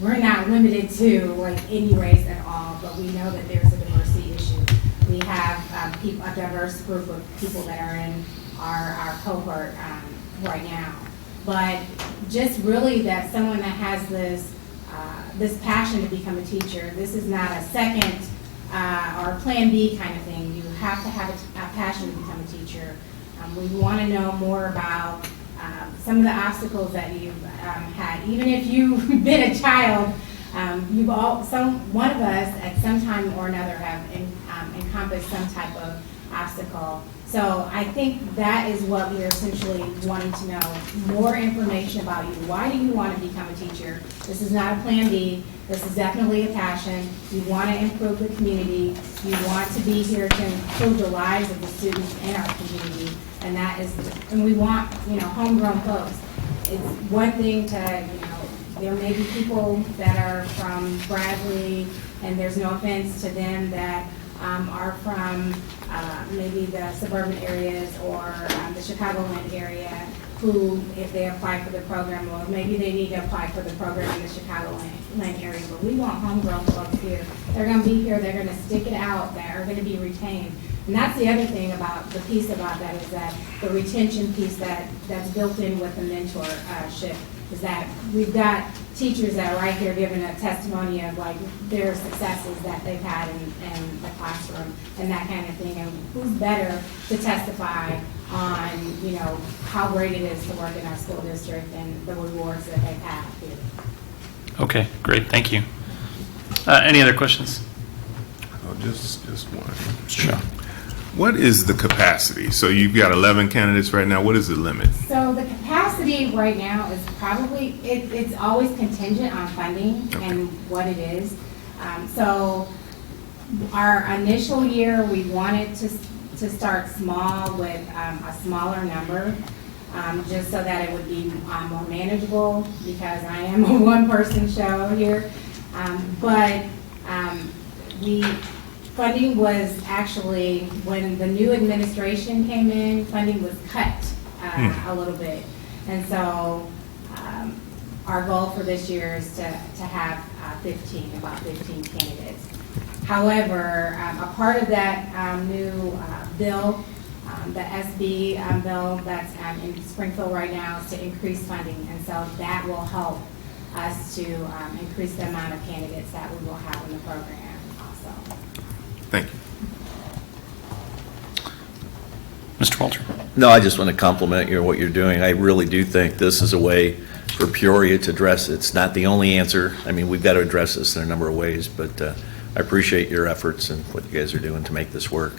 we're not limited to any race at all, but we know that there's a diversity issue. We have a diverse group of people that are in our cohort right now. But just really that someone that has this passion to become a teacher, this is not a second or a plan B kind of thing. You have to have a passion to become a teacher. We want to know more about some of the obstacles that you've had. Even if you've been a child, one of us at some time or another have encompassed some type of obstacle. So I think that is what we're essentially wanting to know, more information about you. Why do you want to become a teacher? This is not a plan B. This is definitely a passion. You want to improve the community. You want to be here to improve the lives of the students in our community. And we want, homegrown folks. It's one thing to, there may be people that are from Bradley, and there's no offense to them, that are from maybe the suburban areas or the Chicagoland area, who, if they apply for the program, well, maybe they need to apply for the program in the Chicagoland area. But we want homegrown folks here. They're going to be here. They're going to stick it out. They are going to be retained. And that's the other thing about the piece about that, is that the retention piece that's built in with the mentorship, is that we've got teachers that are right here giving a testimony of their successes that they've had in the classroom and that kind of thing. And who's better to testify on, how great it is to work in our school district and the rewards that they've had here. Okay, great, thank you. Any other questions? Oh, just one. Sure. What is the capacity? So you've got 11 candidates right now. What is the limit? So the capacity right now is probably, it's always contingent on funding and what it is. So our initial year, we wanted to start small with a smaller number, just so that it would be more manageable, because I am a one-person show here. But funding was actually, when the new administration came in, funding was cut a little bit. And so our goal for this year is to have about 15 candidates. However, a part of that new bill, the SB bill that's in Springfield right now, is to increase funding. And so that will help us to increase the amount of candidates that we will have in the program also. Thank you. Mr. Walter. No, I just want to compliment you on what you're doing. I really do think this is a way for Peoria to address it. It's not the only answer. I mean, we've got to address this in a number of ways, but I appreciate your efforts and what you guys are doing to make this work.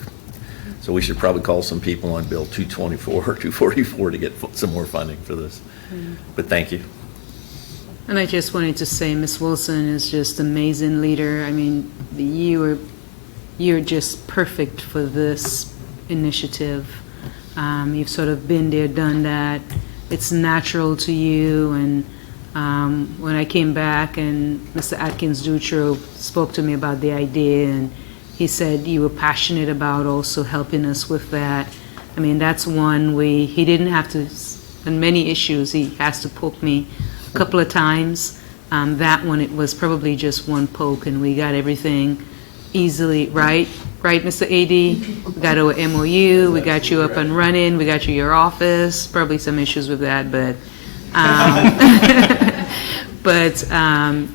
So we should probably call some people on Bill 224 or 244 to get some more funding for this. But thank you. And I just wanted to say Ms. Wilson is just an amazing leader. I mean, you're just perfect for this initiative. You've sort of been there, done that. It's natural to you. And when I came back and Mr. Atkins Dutro spoke to me about the idea, and he said you were passionate about also helping us with that. I mean, that's one he didn't have to, on many issues, he has to poke me a couple of times. That one, it was probably just one poke, and we got everything easily right, Mr. AD? We got our MOU, we got you up and running, we got you your office, probably some issues with that, but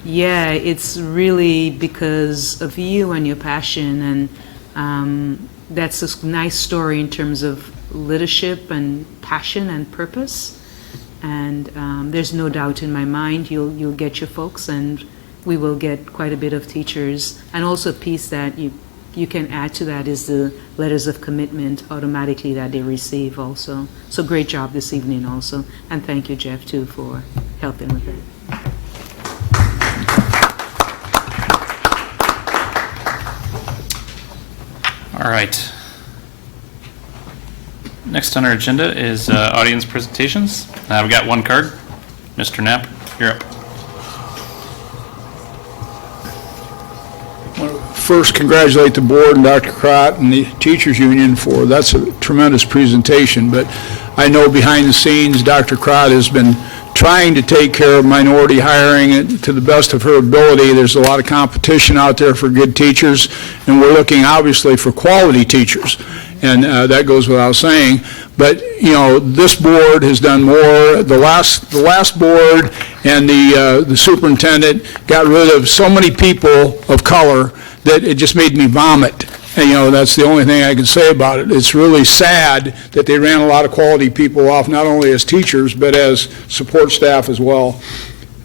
yeah, it's really because of you and your passion, and that's a nice story in terms of leadership and passion and purpose. And there's no doubt in my mind you'll get your folks, and we will get quite a bit of teachers. And also a piece that you can add to that is the letters of commitment automatically that they receive also. So great job this evening also. And thank you, Jeff, too, for helping with that. All right. Next on our agenda is audience presentations. We've got one card. Mr. Knapp, you're up. First, congratulate the board and Dr. Crott and the Teachers Union that's a tremendous presentation, but I know behind the scenes Dr. Crott has been trying to take care of minority hiring to the best of her ability. There's a lot of competition out there for good teachers, and we're looking obviously for quality teachers, and that goes without saying. But you know, this board has done more. The last board and the superintendent got rid of so many people of color that it just made me vomit. And, you know, that's the only thing I can say about it. It's really sad that they ran a lot of quality people off, not only as teachers, but as support staff as well.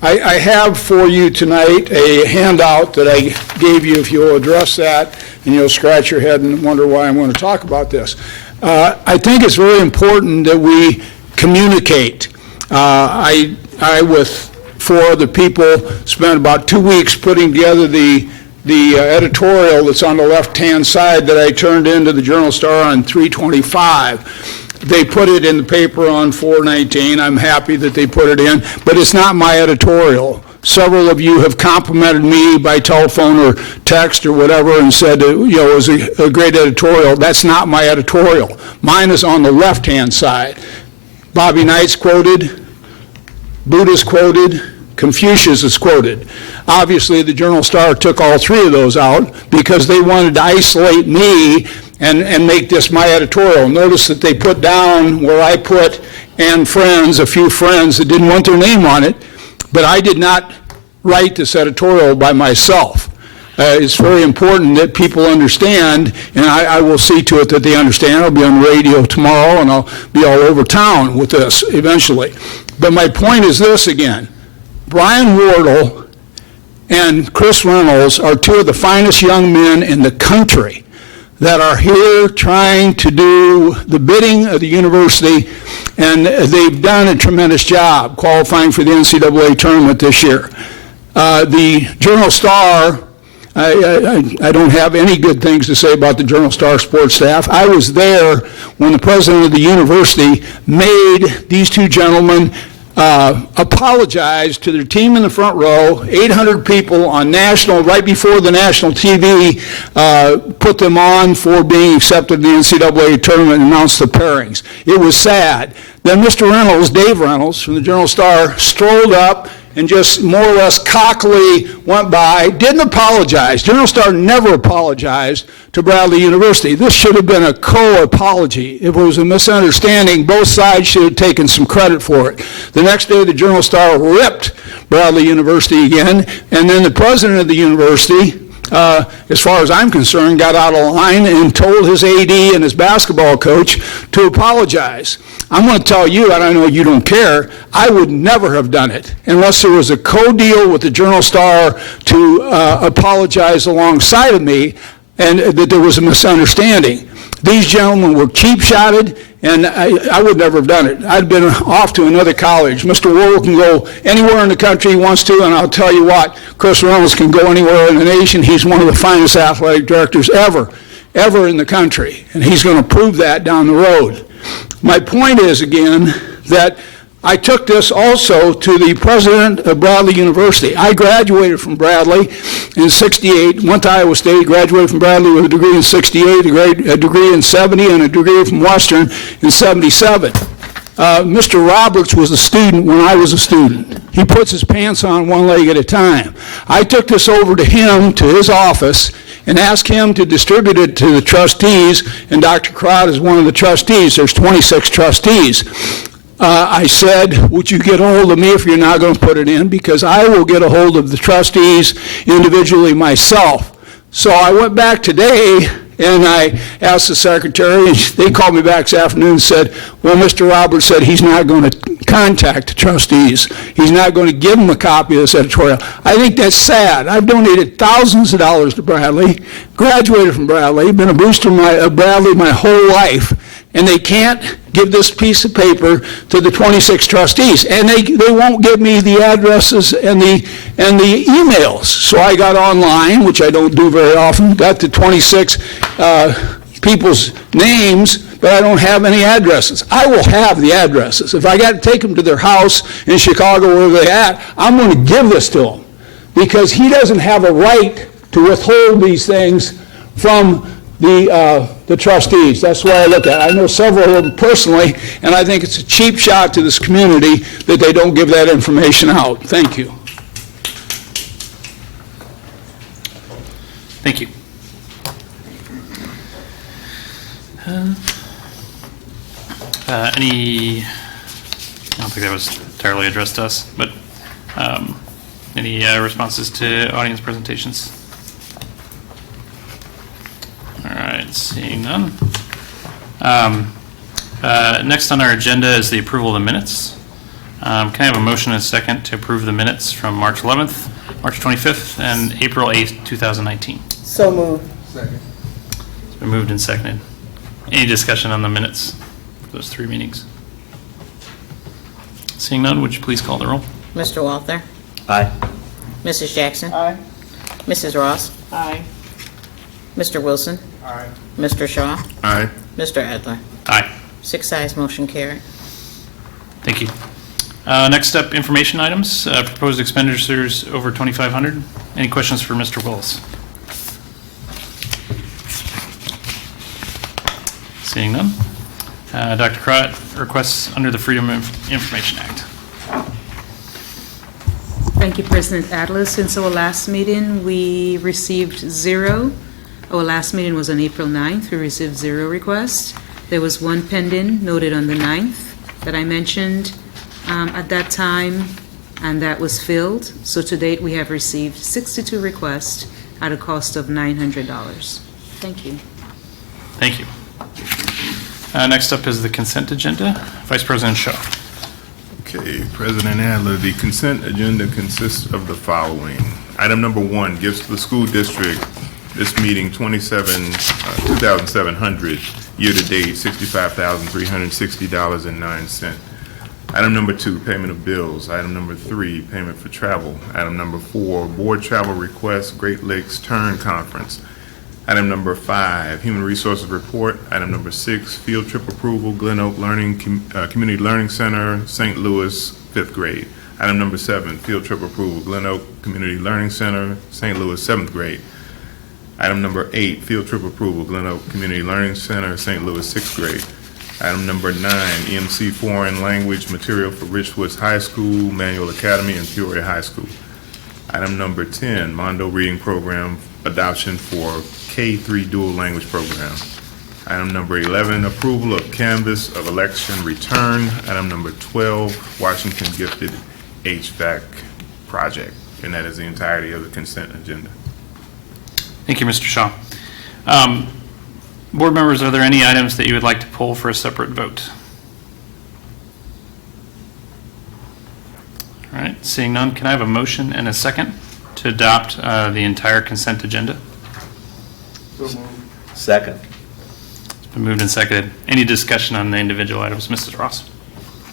I have for you tonight a handout that I gave you. If you'll address that, and you'll scratch your head and wonder why I'm going to talk about this. I think it's very important that we communicate. I with 4 other people, spent about 2 weeks putting together the editorial that's on the left-hand side that I turned into the Journal-Star on 3/25. They put it in the paper on 4/19. I'm happy that they put it in, but it's not my editorial. Several of you have complimented me by telephone or text or whatever and said, you know, it was a great editorial. That's not my editorial. Mine is on the left-hand side. Bobby Knight's quoted, Buddha's quoted, Confucius is quoted. Obviously, the Journal-Star took all 3 of those out because they wanted to isolate me and make this my editorial. Notice that they put down where I put and friends, a few friends that didn't want their name on it, but I did not write this editorial by myself. It's very important that people understand, and I will see to it that they understand. I'll be on the radio tomorrow, and I'll be all over town with this eventually. But my point is this again. Brian Wardle and Chris Reynolds are 2 of the finest young men in the country that are here trying to do the bidding of the university, and they've done a tremendous job qualifying for the NCAA tournament this year. The Journal-Star, I don't have any good things to say about the Journal-Star sports staff. I was there when the president of the university made these 2 gentlemen apologize to their team in the front row. 800 people on national, right before the national TV, put them on for being accepted in the NCAA tournament and announced the pairings. It was sad. Then Mr. Reynolds, Dave Reynolds from the Journal-Star, strolled up and just more or less cockily went by, didn't apologize. Journal-Star never apologized to Bradley University. This should have been a co-apology. If it was a misunderstanding, both sides should have taken some credit for it. The next day, the Journal-Star ripped Bradley University again, and then the president of the university, as far as I'm concerned, got out of line and told his AD and his basketball coach to apologize. I'm going to tell you, and I know you don't care, I would never have done it unless there was a co-deal with the Journal-Star to apologize alongside of me and that there was a misunderstanding. These gentlemen were cheap-shotted, and I would never have done it. I'd been off to another college. Mr. Worrell can go anywhere in the country he wants to, and I'll tell you what, Chris Reynolds can go anywhere in the nation. He's one of the finest athletic directors ever in the country, and he's going to prove that down the road. My point is, again, that I took this also to the president of Bradley University. I graduated from Bradley in 68, went to Iowa State, graduated from Bradley with a degree in 68, a degree in 70, and a degree from Western in 77. Mr. Roberts was a student when I was a student. He puts his pants on one leg at a time. I took this over to him, to his office, and asked him to distribute it to the trustees, and Dr. Crott is one of the trustees. There's 26 trustees. I said, would you get a hold of me if you're not going to put it in, because I will get a hold of the trustees individually myself. So I went back today and I asked the secretary, and they called me back this afternoon and said, well, Mr. Roberts said he's not going to contact the trustees. He's not going to give them a copy of this editorial. I think that's sad. I've donated thousands of dollars to Bradley, graduated from Bradley, been a booster of Bradley my whole life, and they can't give this piece of paper to the 26 trustees, and they won't give me the addresses and the emails. So I got online, which I don't do very often, got the 26 people's names, but I don't have any addresses. I will have the addresses. If I got to take them to their house in Chicago, where they're at, I'm going to give this to him, because he doesn't have a right to withhold these things from the trustees. That's the way I look at it. I know several of them personally, and I think it's a cheap shot to this community that they don't give that information out. Thank you. Thank you. I don't think that was entirely addressed to us, but any responses to audience presentations? All right, seeing none. Next on our agenda is the approval of the minutes. Can I have a motion and a second to approve the minutes from March 11th, March 25th, and April 8th, 2019? So moved. Second. It's been moved and seconded. Any discussion on the minutes for those three meetings? Seeing none, would you please call the roll? Mr. Walther? Aye. Mrs. Jackson? Aye. Mrs. Ross? Aye. Mr. Wilson? Aye. Mr. Shaw? Aye. Mr. Adler? Aye. 6 ayes, motion carried. Thank you. Next up, information items. Proposed expenditures over $2,500. Any questions for Mr. Willis? Seeing none. Dr. Crott requests under the Freedom of Information Act. Thank you, President Adler. Since our last meeting, we received 0. Our last meeting was on April 9th. We received 0 requests. There was one pending noted on the 9th that I mentioned at that time, and that was filled. So to date, we have received 62 requests at a cost of $900. Thank you. Thank you. Next up is the consent agenda. Vice President Shaw. Okay, President Adler, the consent agenda consists of the following. Item number 1 gives to the school district this meeting $2,700 year-to-date $65,360.09. Item number 2, payment of bills. Item number 3, payment for travel. Item number 4, board travel request, Great Lakes Turn Conference. Item number 5, human resources report. Item number 6, field trip approval, Glen Oak Community Learning Center, St. Louis, 5th grade. Item number 7, field trip approval, Glen Oak Community Learning Center, St. Louis, 7th grade. Item number 8, field trip approval, Glen Oak Community Learning Center, St. Louis, 6th grade. Item number 9, EMC foreign language material for Richwoods High School, Manual Academy, and Peoria High School. Item number 10, Mondo Reading Program adoption for K-3 dual language program. Item number 11, approval of canvas of election return. Item number 12, Washington Gifted HVAC project. And that is the entirety of the consent agenda. Thank you, Mr. Shaw. Board members, are there any items that you would like to pull for a separate vote? All right, seeing none, can I have a motion and a second to adopt the entire consent agenda? Second. It's been moved and seconded. Any discussion on the individual items? Mrs. Ross?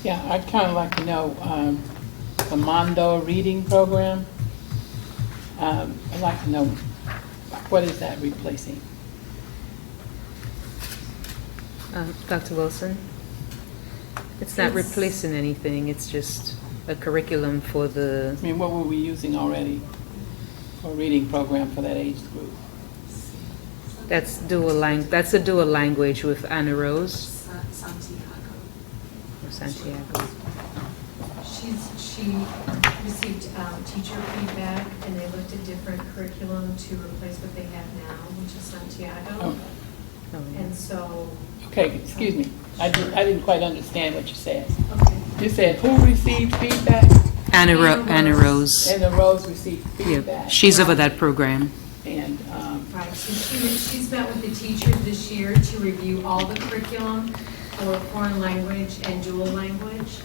Yeah, I'd kind of like to know, the Mondo reading program. I'd like to know, what is that replacing? Dr. Wilson? It's not replacing anything, it's just a curriculum for the... I mean, what were we using already for a reading program for that age group? That's a dual language with Anna Rose. Santiago. She received teacher feedback, and they looked at different curriculum to replace what they have now, which is Santiago. And so... Okay, excuse me. I didn't quite understand what you said. Okay. You said who received feedback? Anna Rose. Anna Rose received feedback. Yeah, she's over that program. And, Right, so she's met with the teachers this year to review all the curriculum for foreign language and dual language.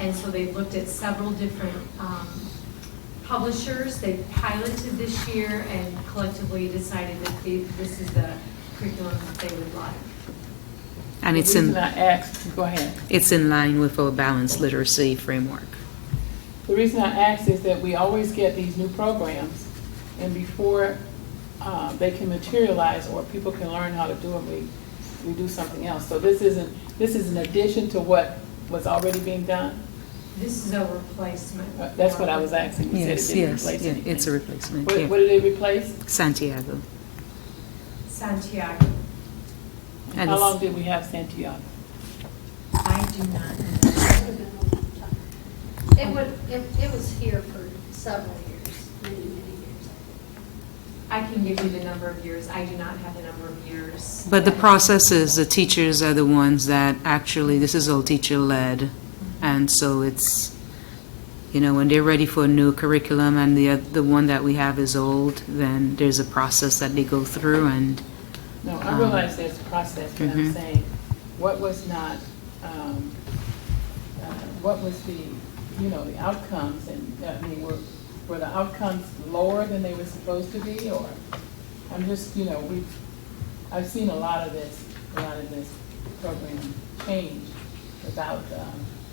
And so they've looked at several different publishers. They piloted this year and collectively decided that this is the curriculum that they would like. And it's the reason I asked, go ahead. It's in line with our balanced literacy framework. The reason I asked is that we always get these new programs, and before they can materialize or people can learn how to do them, we do something else. So this is an addition to what was already being done? This is a replacement. That's what I was asking. You Yes, said it didn't yes, replace yeah, anything. it's a replacement. What, Yeah. what did they replace? Santiago. Santiago. And How it's- long did we have Santiago? I do not know. It was here for several years, many years. I can give you the number of years. I do not have the number of years. But the process is the teachers are the ones that actually, this is all teacher-led. And so it's, when they're ready for a new curriculum and the one that we have is old, then there's a process that they go through and... No, I realize there's a process, but I'm saying, what was not, what was the outcomes, and, I mean, were the outcomes lower than they were supposed to be, or, I'm just, I've seen a lot of this program change without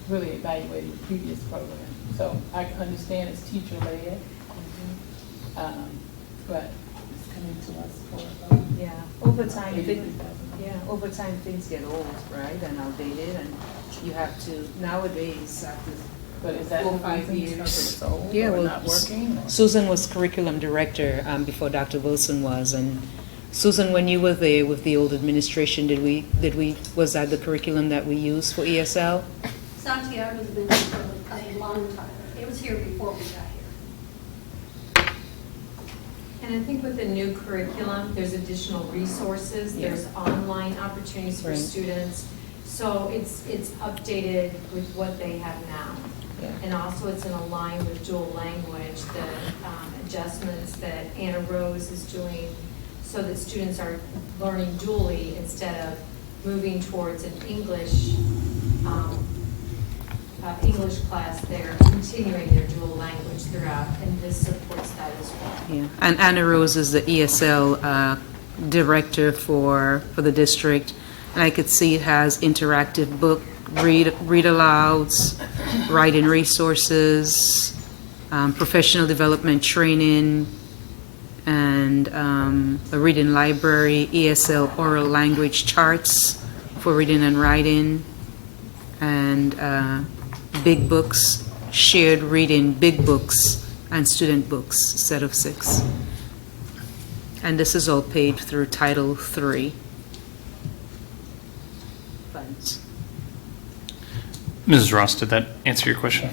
really evaluating the previous program. So I understand it's teacher-led, but it's coming to us for Yeah, over time things get old, right, and outdated, and you have to, nowadays, after But is that 4 or the 5 reason years. because it's old Yeah, or well, not working? Or? Susan was curriculum director before Dr. Wilson was, and Susan, when you were there with the old administration, was that the curriculum that we used for ESL? Santiago's been here for a long time. It was here before we got here. And I think with the new curriculum, there's additional resources, there's online opportunities for Right. students. So it's updated with what they have now. Yeah. And also it's in line with dual language, the adjustments that Anna Rose is doing so that students are learning dually instead of moving towards an English class. They're continuing their dual language throughout, and this supports that as well. Yeah, and Anna Rose is the ESL director for the district, and I could see it has interactive book read alouds, writing resources, professional development training, and a reading library, ESL oral language charts for reading and writing, and big books, shared reading, big books, and student books, set of 6. And this is all paid through Title III funds. Mrs. Ross, did that answer your question?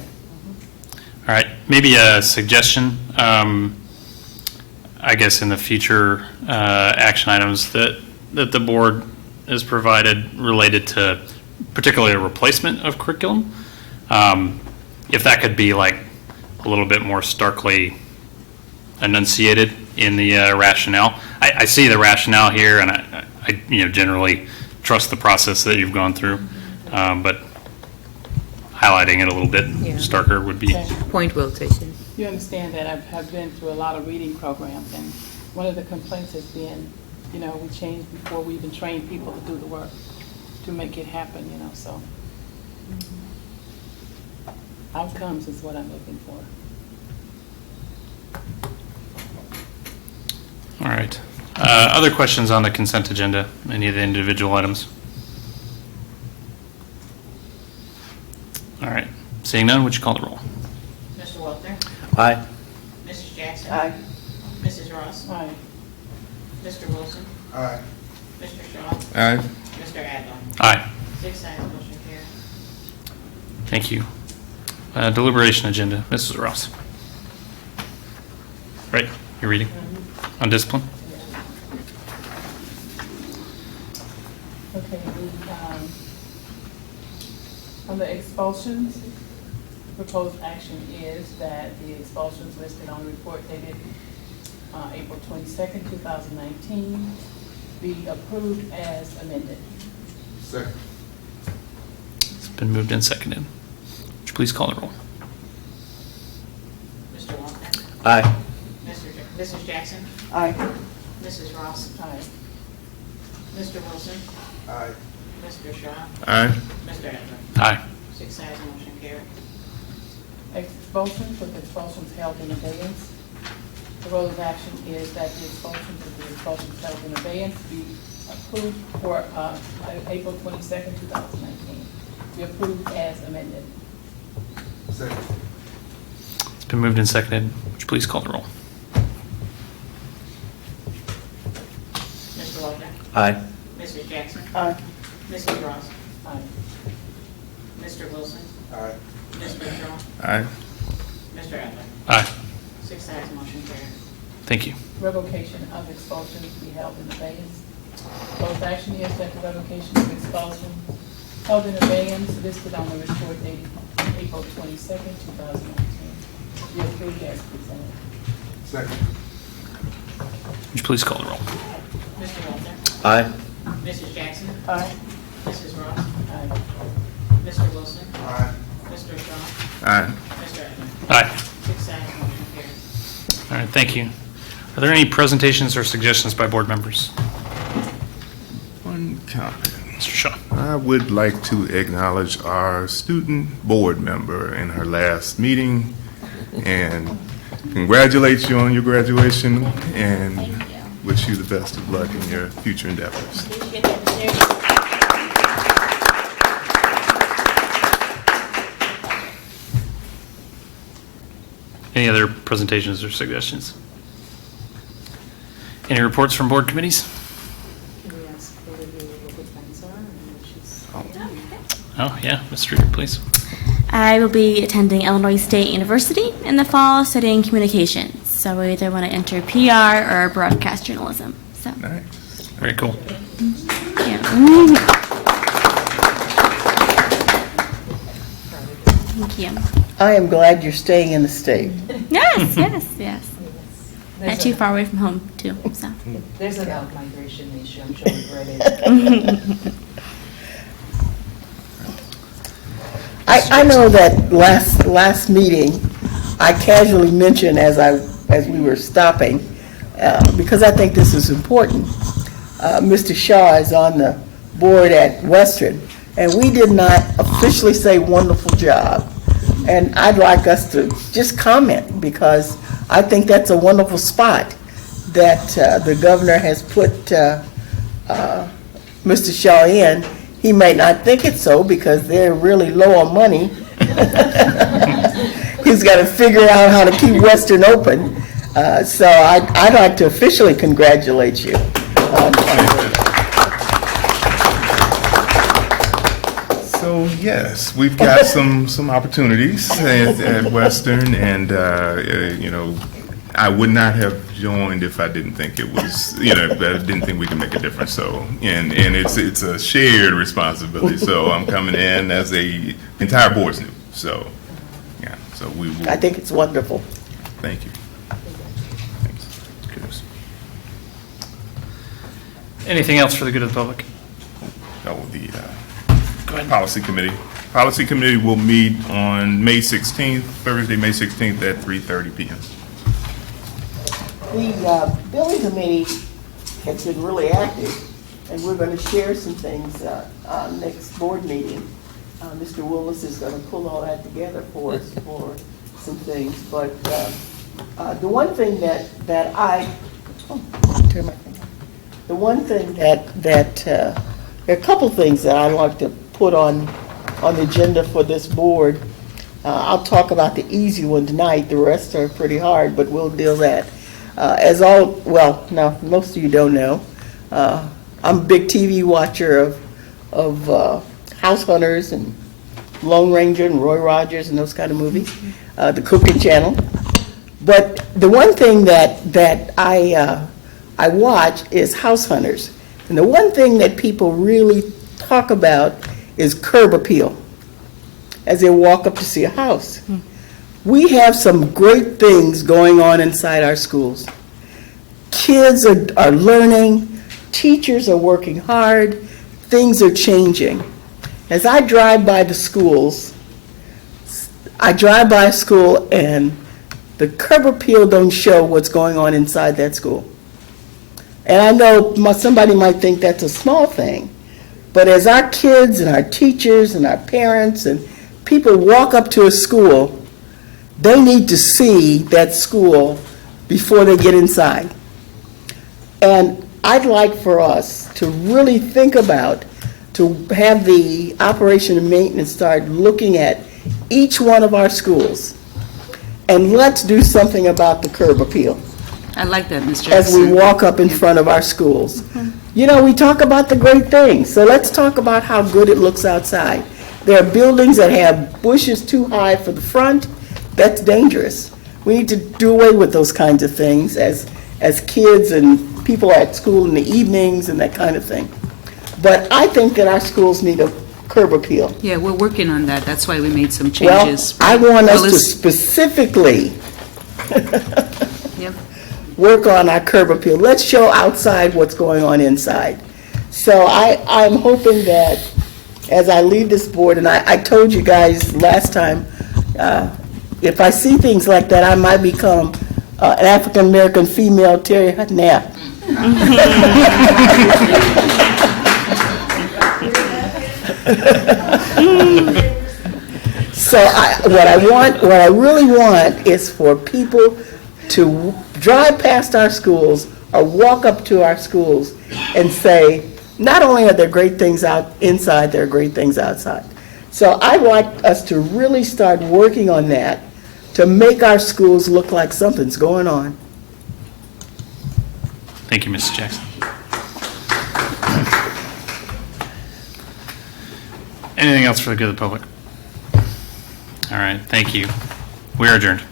All right, maybe a suggestion, I guess in the future action items that the board has provided related to particularly a replacement of curriculum. If that could be like a little bit more starkly enunciated in the rationale. I see the rationale here, and I generally trust the process that you've gone through, but highlighting it a little bit starker would be. Point well taken. You understand that I've been through a lot of reading programs, and one of the complaints has been, we change before we even train people to do the work, to make it happen, so. Outcomes is what I'm looking for. All right. Other questions on the consent agenda? Any of the individual items? All right. Seeing none, would you call the roll? Mr. Walter? Aye. Mrs. Jackson? Aye. Mrs. Ross? Aye. Mr. Wilson? Aye. Mr. Shaw? Aye. Mr. Adler? Aye. 6 ayes, motion carries. Thank you. Deliberation agenda, Mrs. Ross. Right, you're reading on discipline? Okay, on the expulsions, proposed action is that the expulsions listed on the report dated April 22nd, 2019 be approved as amended. Second. It's been moved and seconded. Would you please call the roll? Mr. Walter? Aye. Mrs. Jackson? Aye. Mrs. Ross? Aye. Mr. Wilson? Aye. Mr. Shaw? Aye. Mr. Adler? Aye. 6 ayes, motion carries. Expulsions with expulsions held in abeyance. The role of action is that the expulsions with the expulsions held in abeyance be approved for April 22nd, 2019. Be approved as amended. Second. It's been moved and seconded. Would you please call the roll? Mr. Walter? Aye. Mrs. Jackson? Aye. Mrs. Ross? Aye. Mr. Wilson? Aye. Mr. Shaw? Aye. Mr. Adler? Aye. 6 ayes, motion carries. Thank you. Revocation of expulsions be held in abeyance. Proposed action is that the revocation of expulsion held in abeyance listed on the report dated April 22nd, 2019 be approved as presented. Second. Would you please call the roll? Mr. Walter? Aye. Mrs. Jackson? Aye. Mrs. Ross? Aye. Mr. Wilson? Aye. Mr. Shaw? Aye. Mr. Adler? Aye. 6 ayes, motion carries. All right, thank you. Are there any presentations or suggestions by board members? One comment. Mr. Shaw. I would like to acknowledge our student board member in her last meeting and congratulate you on your graduation and wish you the best of luck in your future endeavors. Any other presentations or suggestions? Any reports from board committees? Oh, yeah, Ms. Streeter, please. I will be attending Illinois State University in the fall studying communications. So I either want to enter PR or broadcast journalism. So. Nice. Very cool. Yeah. Thank you. I am glad you're staying in the state. Yes, yes, yes. Not too far away from home, too. So. There's an out-migration issue, I'm sure you've read it. I know that last meeting, I casually mentioned as we were stopping, because I think this is important. Mr. Shaw is on the board at Western, and we did not officially say wonderful job. And I'd like us to just comment, because I think that's a wonderful spot that the governor has put Mr. Shaw in. He may not think it's so because they're really low on money. He's got to figure out how to keep Western open. So I'd like to officially congratulate you. So yes, we've got some opportunities at Western, and I would not have joined if I didn't think it was, I didn't think we could make a difference. So, and it's a shared responsibility. So I'm coming in as the entire board's new. So, yeah. So we will. I think it's wonderful. Thank you. Anything else for the good of the public? No, the Policy Committee. Policy Committee will meet on May 16th, Thursday, May 16th at 3:30 p.m. The Building Committee has been really active, and we're going to share some things next board meeting. Mr. Willis is going to pull all that together for us for some things. But the one thing that I, turn my thing on. The one thing that there are a couple things that I'd like to put on the agenda for this board. I'll talk about the easy one tonight. The rest are pretty hard, but we'll deal that. Now, most of you don't know, I'm a big TV watcher of House Hunters and Lone Ranger and Roy Rogers and those kind of movies, the Cooking Channel. But the one thing that I watch is House Hunters. And the one thing that people really talk about is curb appeal as they walk up to see a house. We have some great things going on inside our schools. Kids are learning, teachers are working hard, things are changing. As I drive by the schools, I drive by a school and the curb appeal don't show what's going on inside that school. And I know somebody might think that's a small thing, but as our kids and our teachers and our parents and people walk up to a school, they need to see that school before they get inside. And I'd like for us to really think about, to have the operation and maintenance start looking at each one of our schools. And let's do something about the curb appeal I like that, Ms. Jackson. as we walk up in front of our schools. You know, we talk about the great things, so let's talk about how good it looks outside. There are buildings that have bushes too high for the front. That's dangerous. We need to do away with those kinds of things as kids and people at school in the evenings and that kind of thing. But I think that our schools need a curb appeal. Yeah, we're working on that. That's why we made some Well, changes. I want us to Willis? specifically Yep. work on our curb appeal. Let's show outside what's going on inside. So I'm hoping that as I leave this board, and I told you guys last time, if I see things like that, I might become an African-American female Terry Knapp. So what I really want is for people to drive past our schools or walk up to our schools and say, not only are there great things out inside, there are great things outside. So I'd like us to really start working on that to make our schools look like something's going on. Thank you, Mrs. Jackson. Anything else for the good of the public? All right, thank you. We are adjourned.